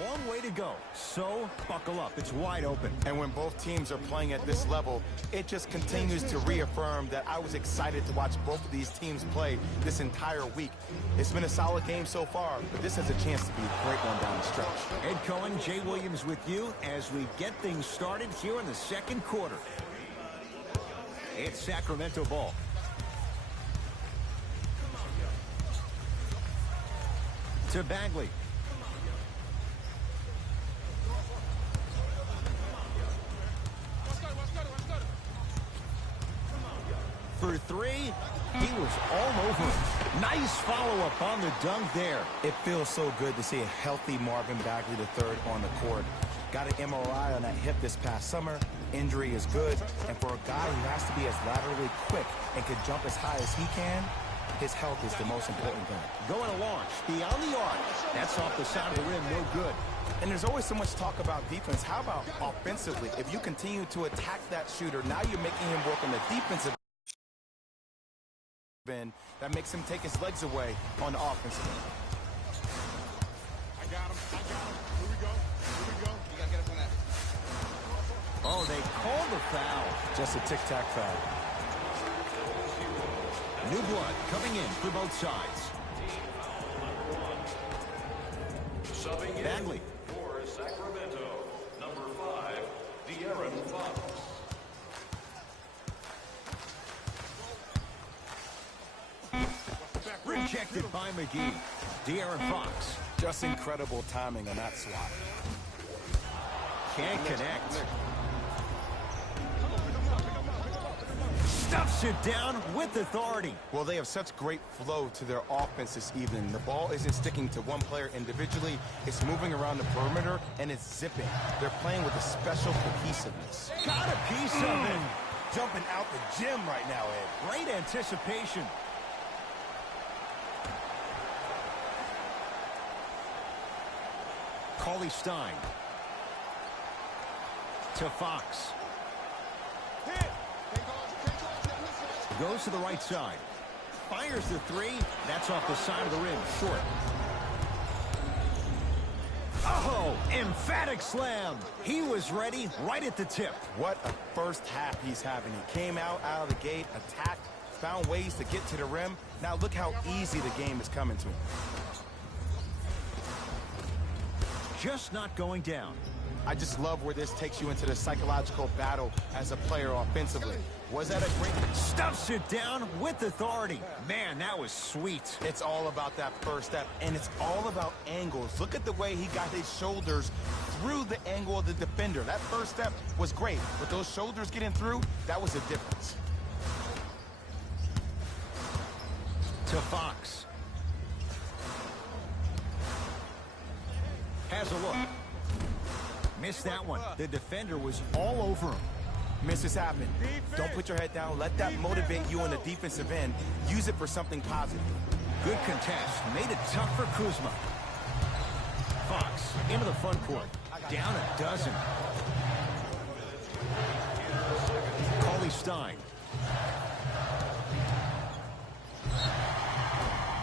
Long way to go. So, buckle up. It's wide open. And when both teams are playing at this level, it just continues to reaffirm that I was excited to watch both of these teams play this entire week. It's been a solid game so far, but this has a chance to be a great one down the stretch. Ed Cohen, Jay Williams with you as we get things started here in the second quarter. It's Sacramento ball. To Bagley. For three, he was all over him. Nice follow-up on the dunk there. It feels so good to see a healthy Marvin Bagley III on the court. Got an MRI on that hip this past summer. Injury is good. And for a guy who has to be as laterally quick and can jump as high as he can, his health is the most important thing. Going to launch beyond the arc. That's off the side of the rim, no good. And there's always so much talk about defense. How about offensively? If you continue to attack that shooter, now you're making him work on the defensive end. That makes him take his legs away on the offensive end. I got him. Here we go. You gotta get up on that. Oh, they called the foul. Just a tic-tac foul. New blood coming in for both sides. Subbing Bagley. in for Sacramento, number 5, De'Aaron Fox. Rejected by McGee. De'Aaron Fox. Just incredible timing on that swat. Can't connect. Stuffs it down with authority. Well, they have such great flow to their offense this evening. The ball isn't sticking to one player individually. It's moving around the perimeter, and it's zipping. They're playing with a special cohesiveness. Got a piece of it. Jumping out the gym right now, Ed. Great anticipation. Cauley Stein. To Fox. Goes to the right side. Fires the three. That's off the side of the rim. Short. Oh, emphatic slam. He was ready right at the tip. What a first half he's having. He came out of the gate, attacked, found ways to get to the rim. Now look how easy the game is coming to him. Just not going down. I just love where this takes you into the psychological battle as a player offensively. Was that a great... Stuffs it down with authority. Man, that was sweet. It's all about that first step, and it's all about angles. Look at the way he got his shoulders through the angle of the defender. That first step was great, but those shoulders getting through, that was a difference. To Fox. Has a look. Missed that one. The defender was all over him. Misses happen. Don't put your head down. Let that motivate you on the defensive end. Use it for something positive. Good contest. Made it tough for Kuzma. Fox into the front court. Down a dozen. Cauley Stein.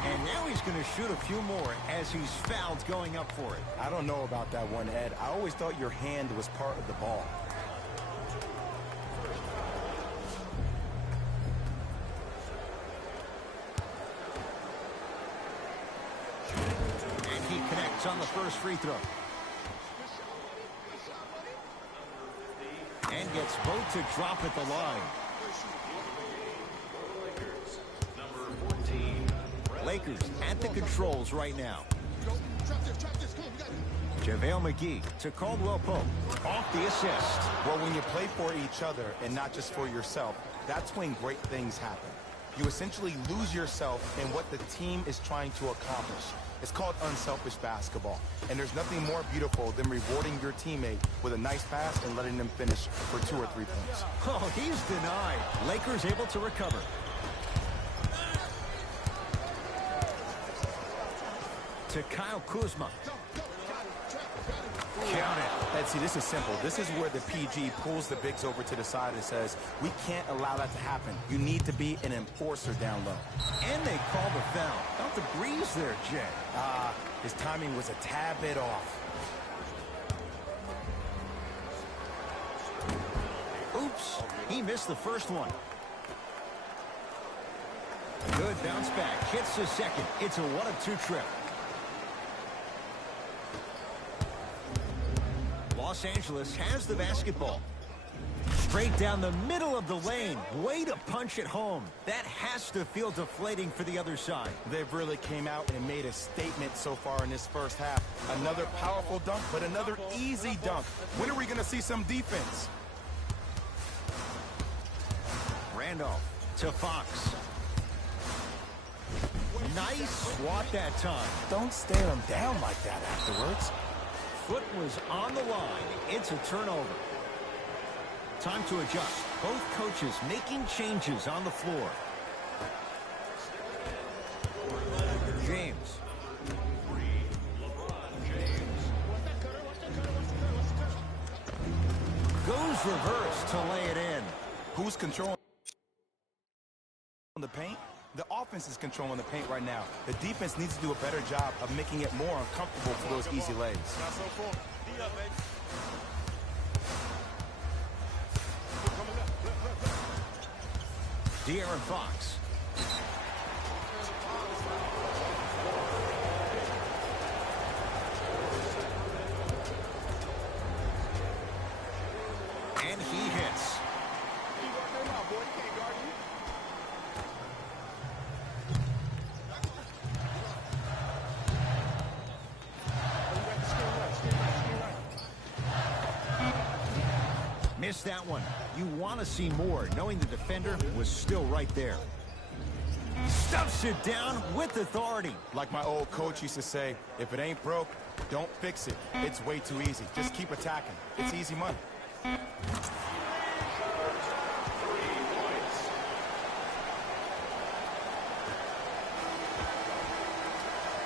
And now he's going to shoot a few more as he's fouled going up for it. I don't know about that one, Ed. I always thought your hand was part of the ball. And he connects on the first free throw. And gets both to drop at the line. Lakers at the controls right now. JaVale McGee to Caldwell Pope. Off the assist. Well, when you play for each other and not just for yourself, that's when great things happen. You essentially lose yourself in what the team is trying to accomplish. It's called unselfish basketball. And there's nothing more beautiful than rewarding your teammate with a nice pass and letting them finish for 2 or 3 points. Oh, he's denied. Lakers able to recover. To Kyle Kuzma. Count it. And see, this is simple. This is where the PG pulls the bigs over to the side and says, we can't allow that to happen. You need to be an enforcer down low. And they call the foul. Felt the breeze there, Jay. His timing was a tad bit off. Oops, he missed the first one. Good bounce back. Hits the second. It's a 1-of-2 trip. Los Angeles has the basketball. Straight down the middle of the lane. Way to punch it home. That has to feel deflating for the other side. They've really came out and made a statement so far in this first half. Another powerful dunk, but another easy dunk. When are we going to see some defense? Randolph to Fox. Nice swat that time. Don't stare him down like that afterwards. Foot was on the line. It's a turnover. Time to adjust. Both coaches making changes on the floor. James. Goes reverse to lay it in. Who's controlling the paint? The offense is controlling the paint right now. The defense needs to do a better job of making it more uncomfortable for those easy lays. De'Aaron Fox. And he hits. Missed that one. You want to see more, knowing the defender was still right there. Stuffs it down with authority. Like my old coach used to say, if it ain't broke, don't fix it. It's way too easy. Just keep attacking. It's easy money.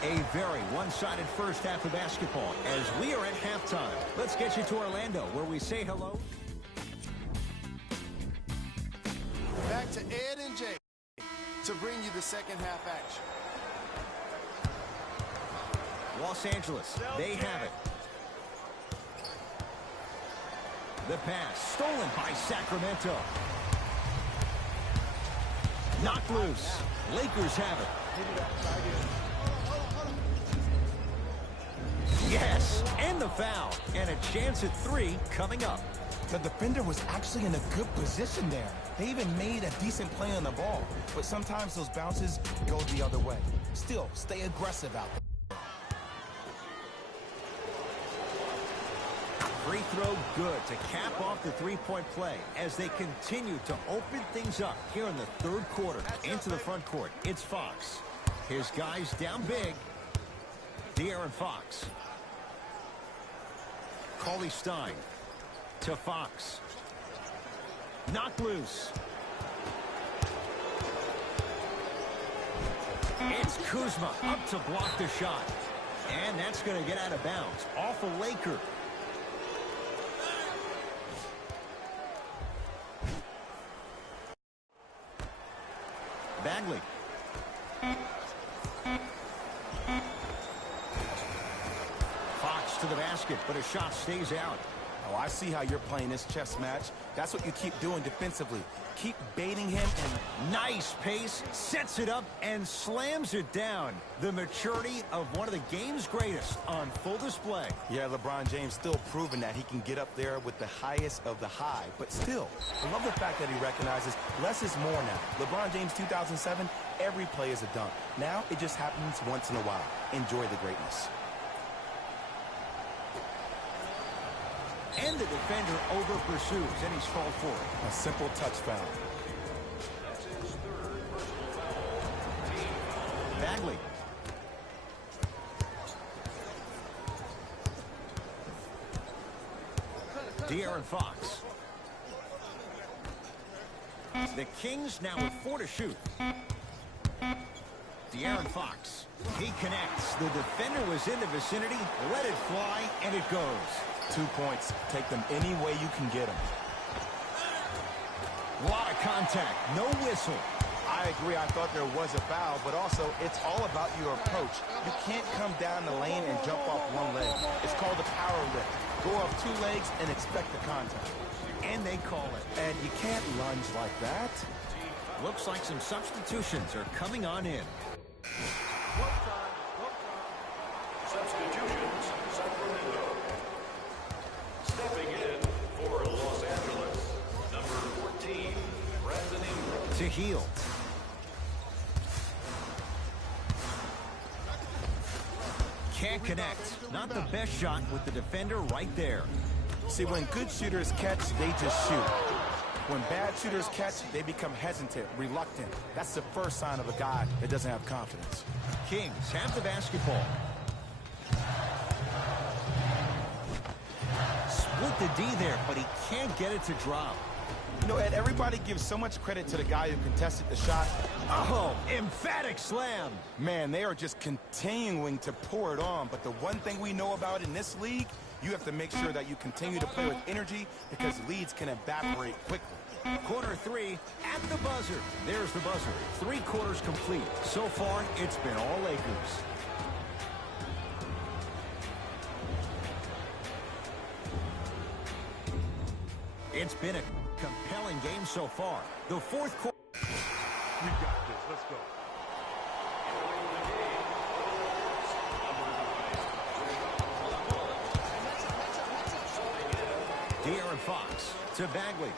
A very one-sided first half of basketball as we are at halftime. Let's get you to Orlando, where we say hello. Back to Ed and Jay to bring you the second half action. Los Angeles, they have it. The pass stolen by Sacramento. Knocked loose. Lakers have it. Yes, and the foul. And a chance at 3 coming up. The defender was actually in a good position there. They even made a decent play on the ball. But sometimes those bounces go the other way. Still, stay aggressive out there. Free throw good to cap off the three-point play as they continue to open things up here in the third quarter. Into the front court, it's Fox. His guys down big. De'Aaron Fox. Cauley Stein to Fox. Knocked loose. It's Kuzma up to block the shot. And that's going to get out of bounds. Off a Laker. Bagley. Fox to the basket, but a shot stays out. Oh, I see how you're playing this chess match. That's what you keep doing defensively. Keep baiting him and... Nice pace, sets it up, and slams it down. The maturity of one of the game's greatest on full display. Yeah, LeBron James still proving that he can get up there with the highest of the high. But still, I love the fact that he recognizes less is more now. LeBron James 2007, every play is a dunk. Now it just happens once in a while. Enjoy the greatness. And the defender over-pursues, and he's called for it. A simple touch foul. That's his third personal foul. Bagley. De'Aaron Fox. The Kings now with 4 to shoot. De'Aaron Fox. He connects. The defender was in the vicinity. Let it fly, and it goes. 2 points. Take them any way you can get them. A lot of contact. No whistle. I agree. I thought there was a foul, but also it's all about your approach. You can't come down the lane and jump off one leg. It's called a power lift. Go off 2 legs and expect the contact. And they call it. And you can't lunge like that. Looks like some substitutions are coming on in. Substitutions, Sacramento. Stepping in for Los Angeles, number 14, Brandon Ingram. To Hield. Can't connect. Not the best shot with the defender right there. See, when good shooters catch, they just shoot. When bad shooters catch, they become hesitant, reluctant. That's the first sign of a guy that doesn't have confidence. Kings have the basketball. Split the D there, but he can't get it to drop. You know, Ed, everybody gives so much credit to the guy who contested the shot. Oh, emphatic slam. Man, they are just continuing to pour it on. But the one thing we know about in this league, you have to make sure that you continue to play with energy because leads can evaporate quickly. Quarter 3 at the buzzer. There's the buzzer. 3 quarters complete. So far, it's been all Lakers. It's been a compelling game so far. The fourth quarter. We got this. Let's go. De'Aaron Fox to Bagley.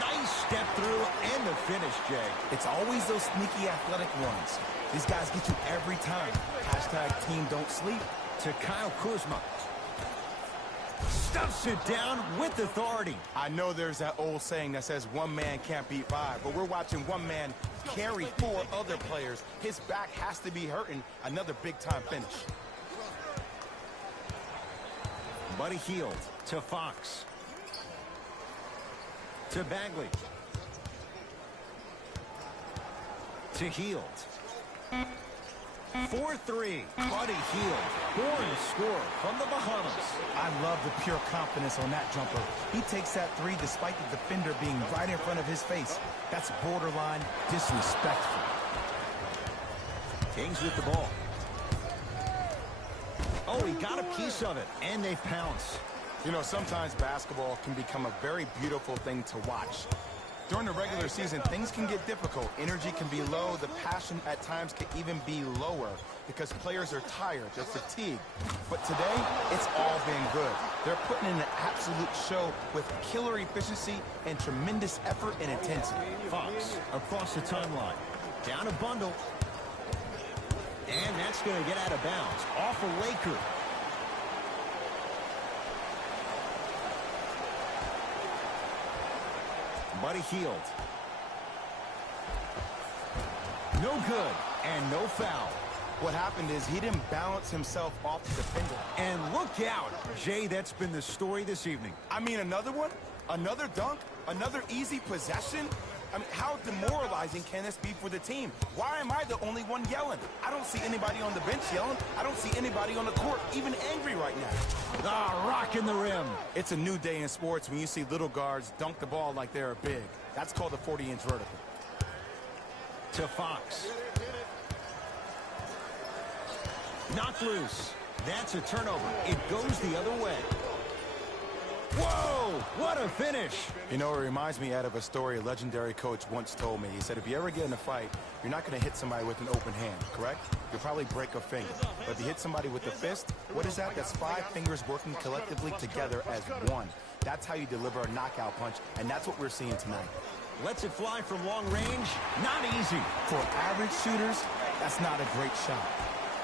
Nice step through and the finish, Jay. It's always those sneaky athletic ones. These guys get you every time. Hashtag team don't sleep. To Kyle Kuzma. Stuffs it down with authority. I know there's that old saying that says one man can't beat 5, but we're watching one man carry 4 other players. His back has to be hurting. Another big-time finish. Buddy Hield to Fox. To Bagley. To Hield. 4-3. Buddy Hield. Born to score from the Bahamas. I love the pure confidence on that jumper. He takes that 3 despite the defender being right in front of his face. That's borderline disrespectful. Kings with the ball. Oh, he got a piece of it, and they pounce. You know, sometimes basketball can become a very beautiful thing to watch. During the regular season, things can get difficult. Energy can be low. The passion at times can even be lower because players are tired. They're fatigued. But today, it's all been good. They're putting in an absolute show with killer efficiency and tremendous effort and intensity. Fox across the timeline. Down a bundle. And that's going to get out of bounds. Off a Laker. Buddy Hield. No good, and no foul. What happened is he didn't balance himself off the defender. And look out, Jay, that's been the story this evening. I mean, another one? Another dunk? Another easy possession? I mean, how demoralizing can this be for the team? Why am I the only one yelling? I don't see anybody on the bench yelling. I don't see anybody on the court even angry right now. Rocking the rim. It's a new day in sports when you see little guards dunk the ball like they're big. That's called a 40-inch vertical. To Fox. Knocked loose. That's a turnover. It goes the other way. Whoa! What a finish! You know, it reminds me, Ed, of a story a legendary coach once told me. He said, if you ever get in a fight, you're not going to hit somebody with an open hand, correct? You'll probably break a finger. But if you hit somebody with a fist, what is that? That's 5 fingers working collectively together as one. That's how you deliver a knockout punch, and that's what we're seeing tonight. Lets it fly from long range. Not easy. For average shooters, that's not a great shot.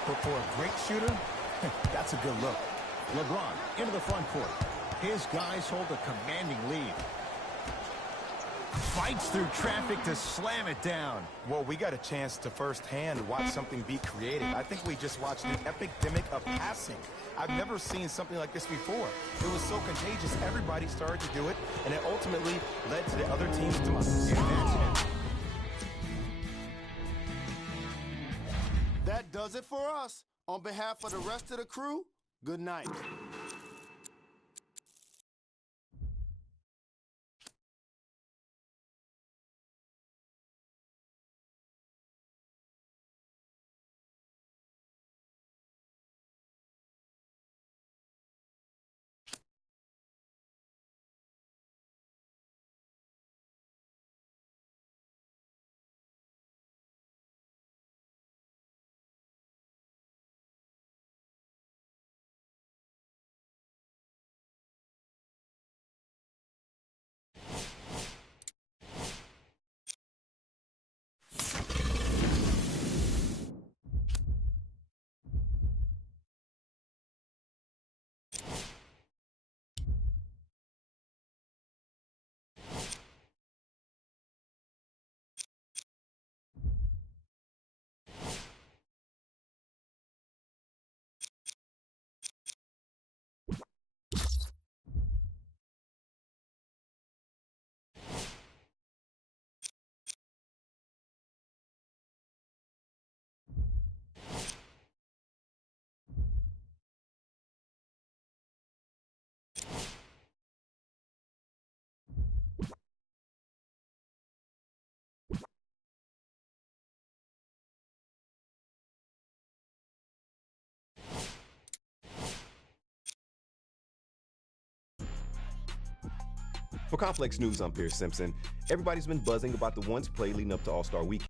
But for a great shooter, that's a good look. LeBron into the front court. His guys hold a commanding lead. Fights through traffic to slam it down. Well, we got a chance to firsthand watch something be created. I think we just watched an epidemic of passing. I've never seen something like this before. It was so contagious, everybody started to do it, and it ultimately led to the other team's demise. Yeah, that's it. That does it for us. On behalf of the rest of the crew, good night. For Complex News, I'm Pierce Simpson. Everybody's been buzzing about the once play leading up to All-Star Week.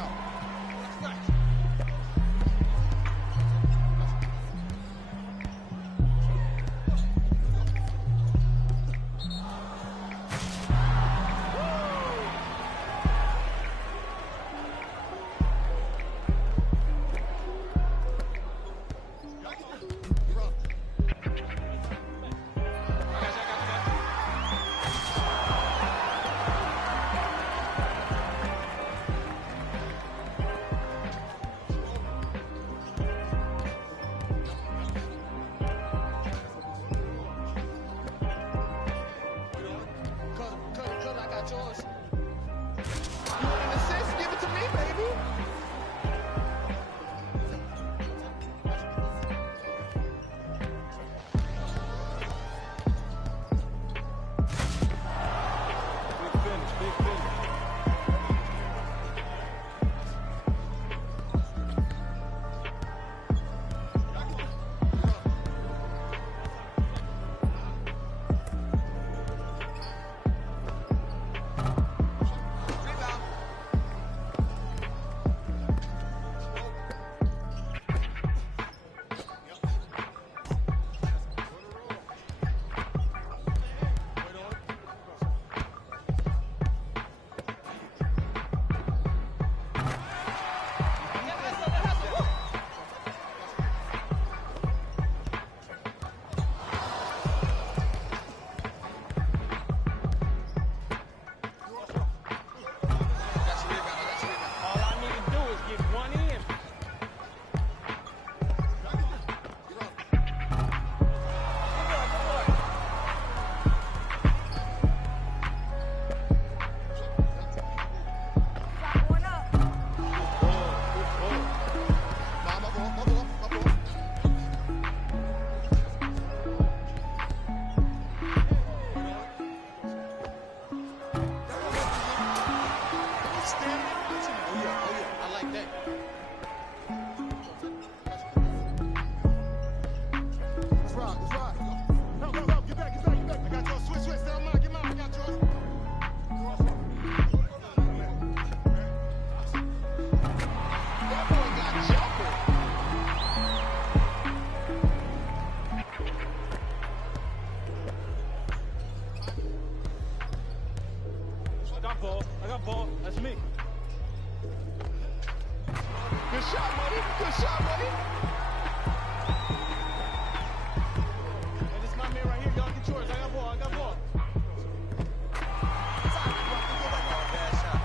out. I got ball. That's me. Good shot, buddy. Good shot, buddy. Hey, this is my man right here. Y'all get yours. I got ball. I got ball. Bad shot.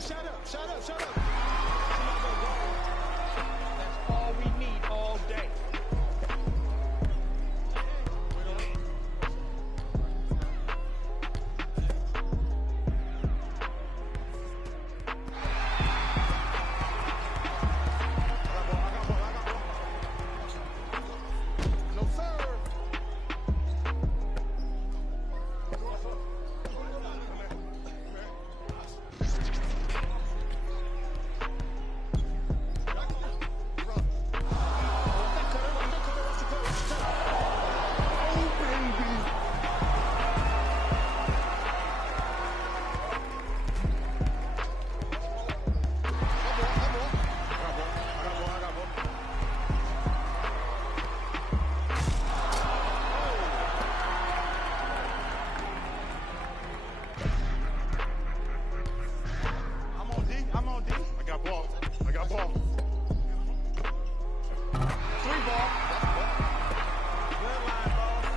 Hey, shut up, shut up, shut up. That's all we need all day. No, sir. I'm on D. I got ball. I got ball. 3 ball. Good line, boss.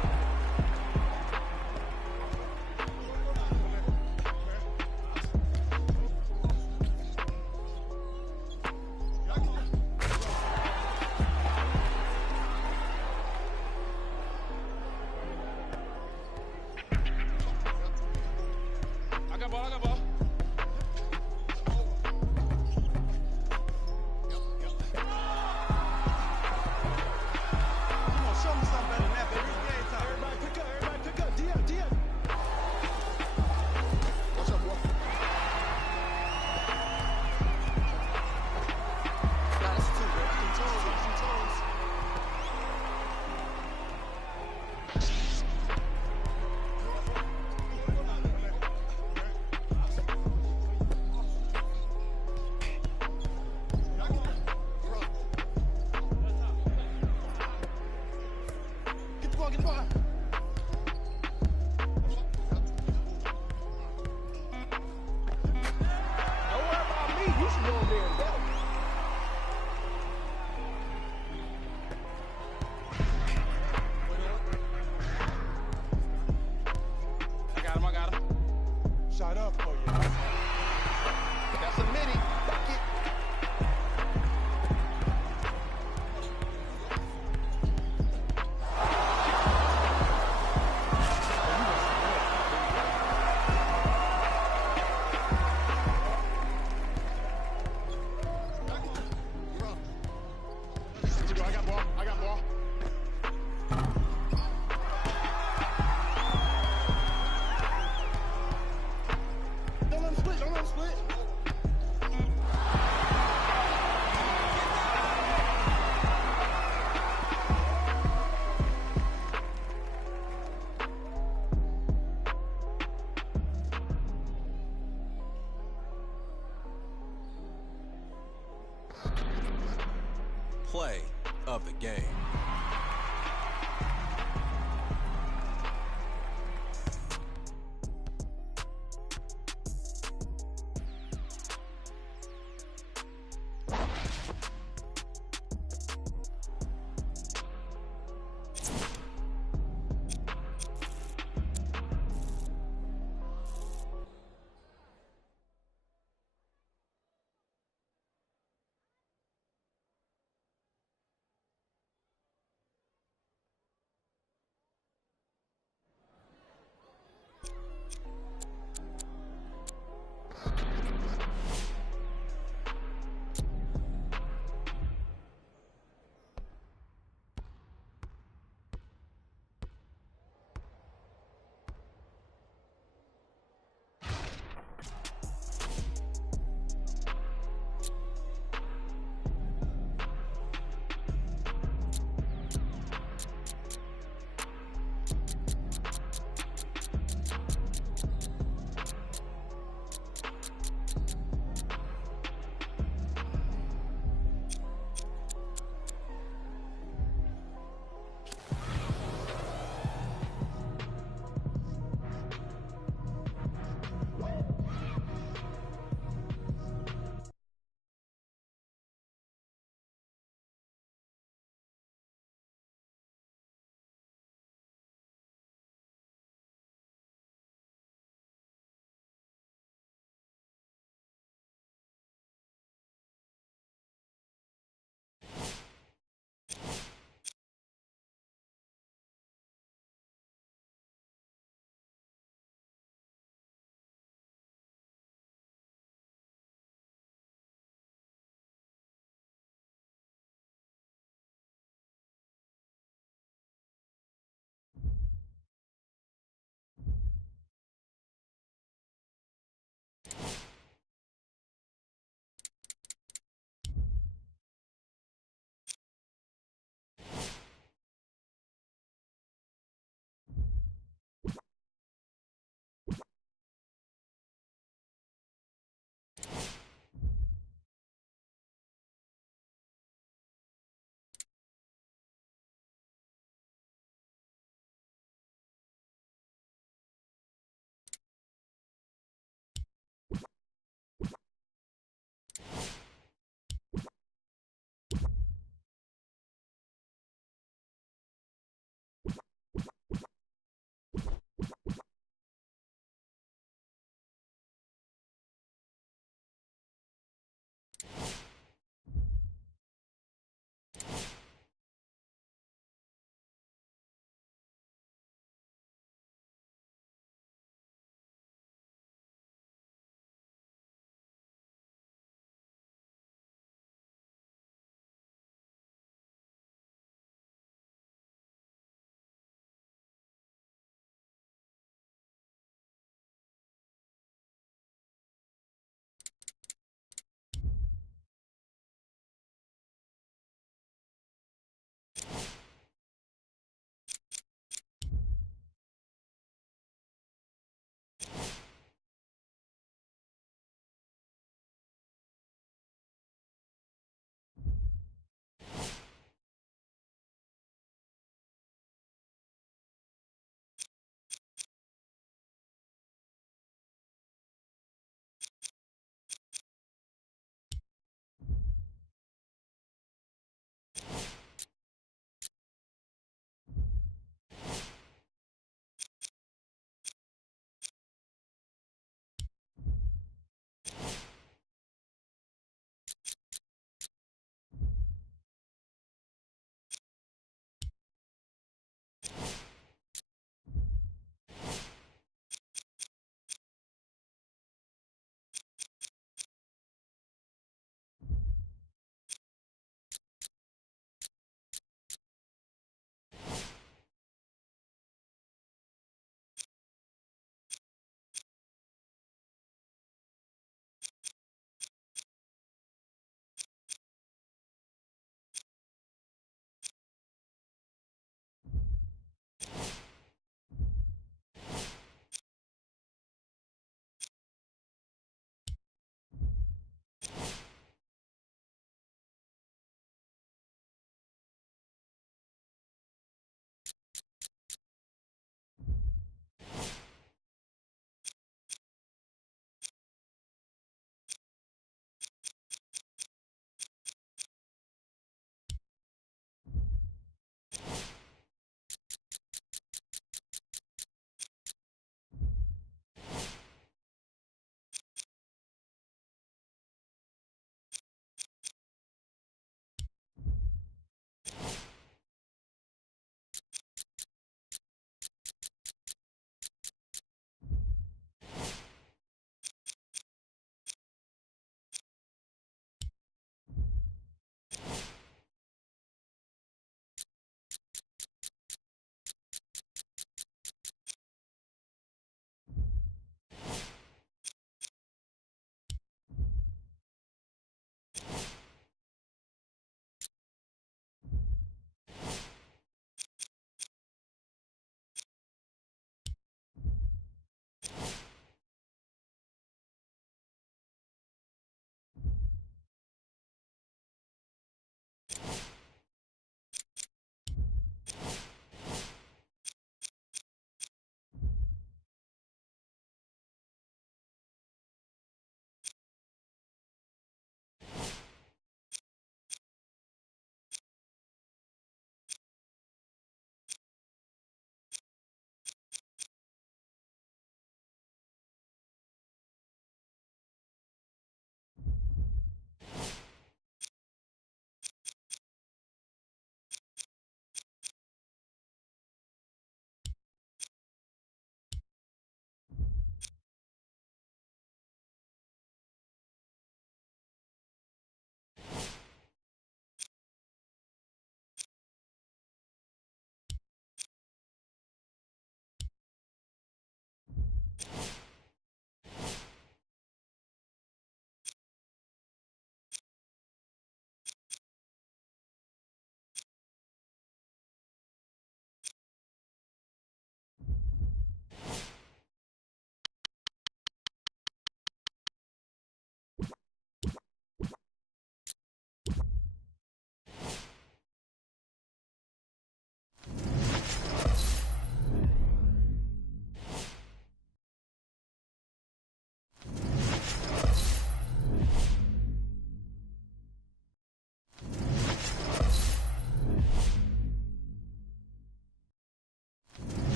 I got ball. I got ball. Show me something better than that, baby. It's game time. Everybody pick up. Everybody pick up. DM. What's up, boy? That's 2, bro. Some toes. Get the ball. Don't worry about me. You should go over there and go. I got him. Shot up. Oh, yeah. That's a mini. Bucket. I got ball. Don't let him split. Play of the game.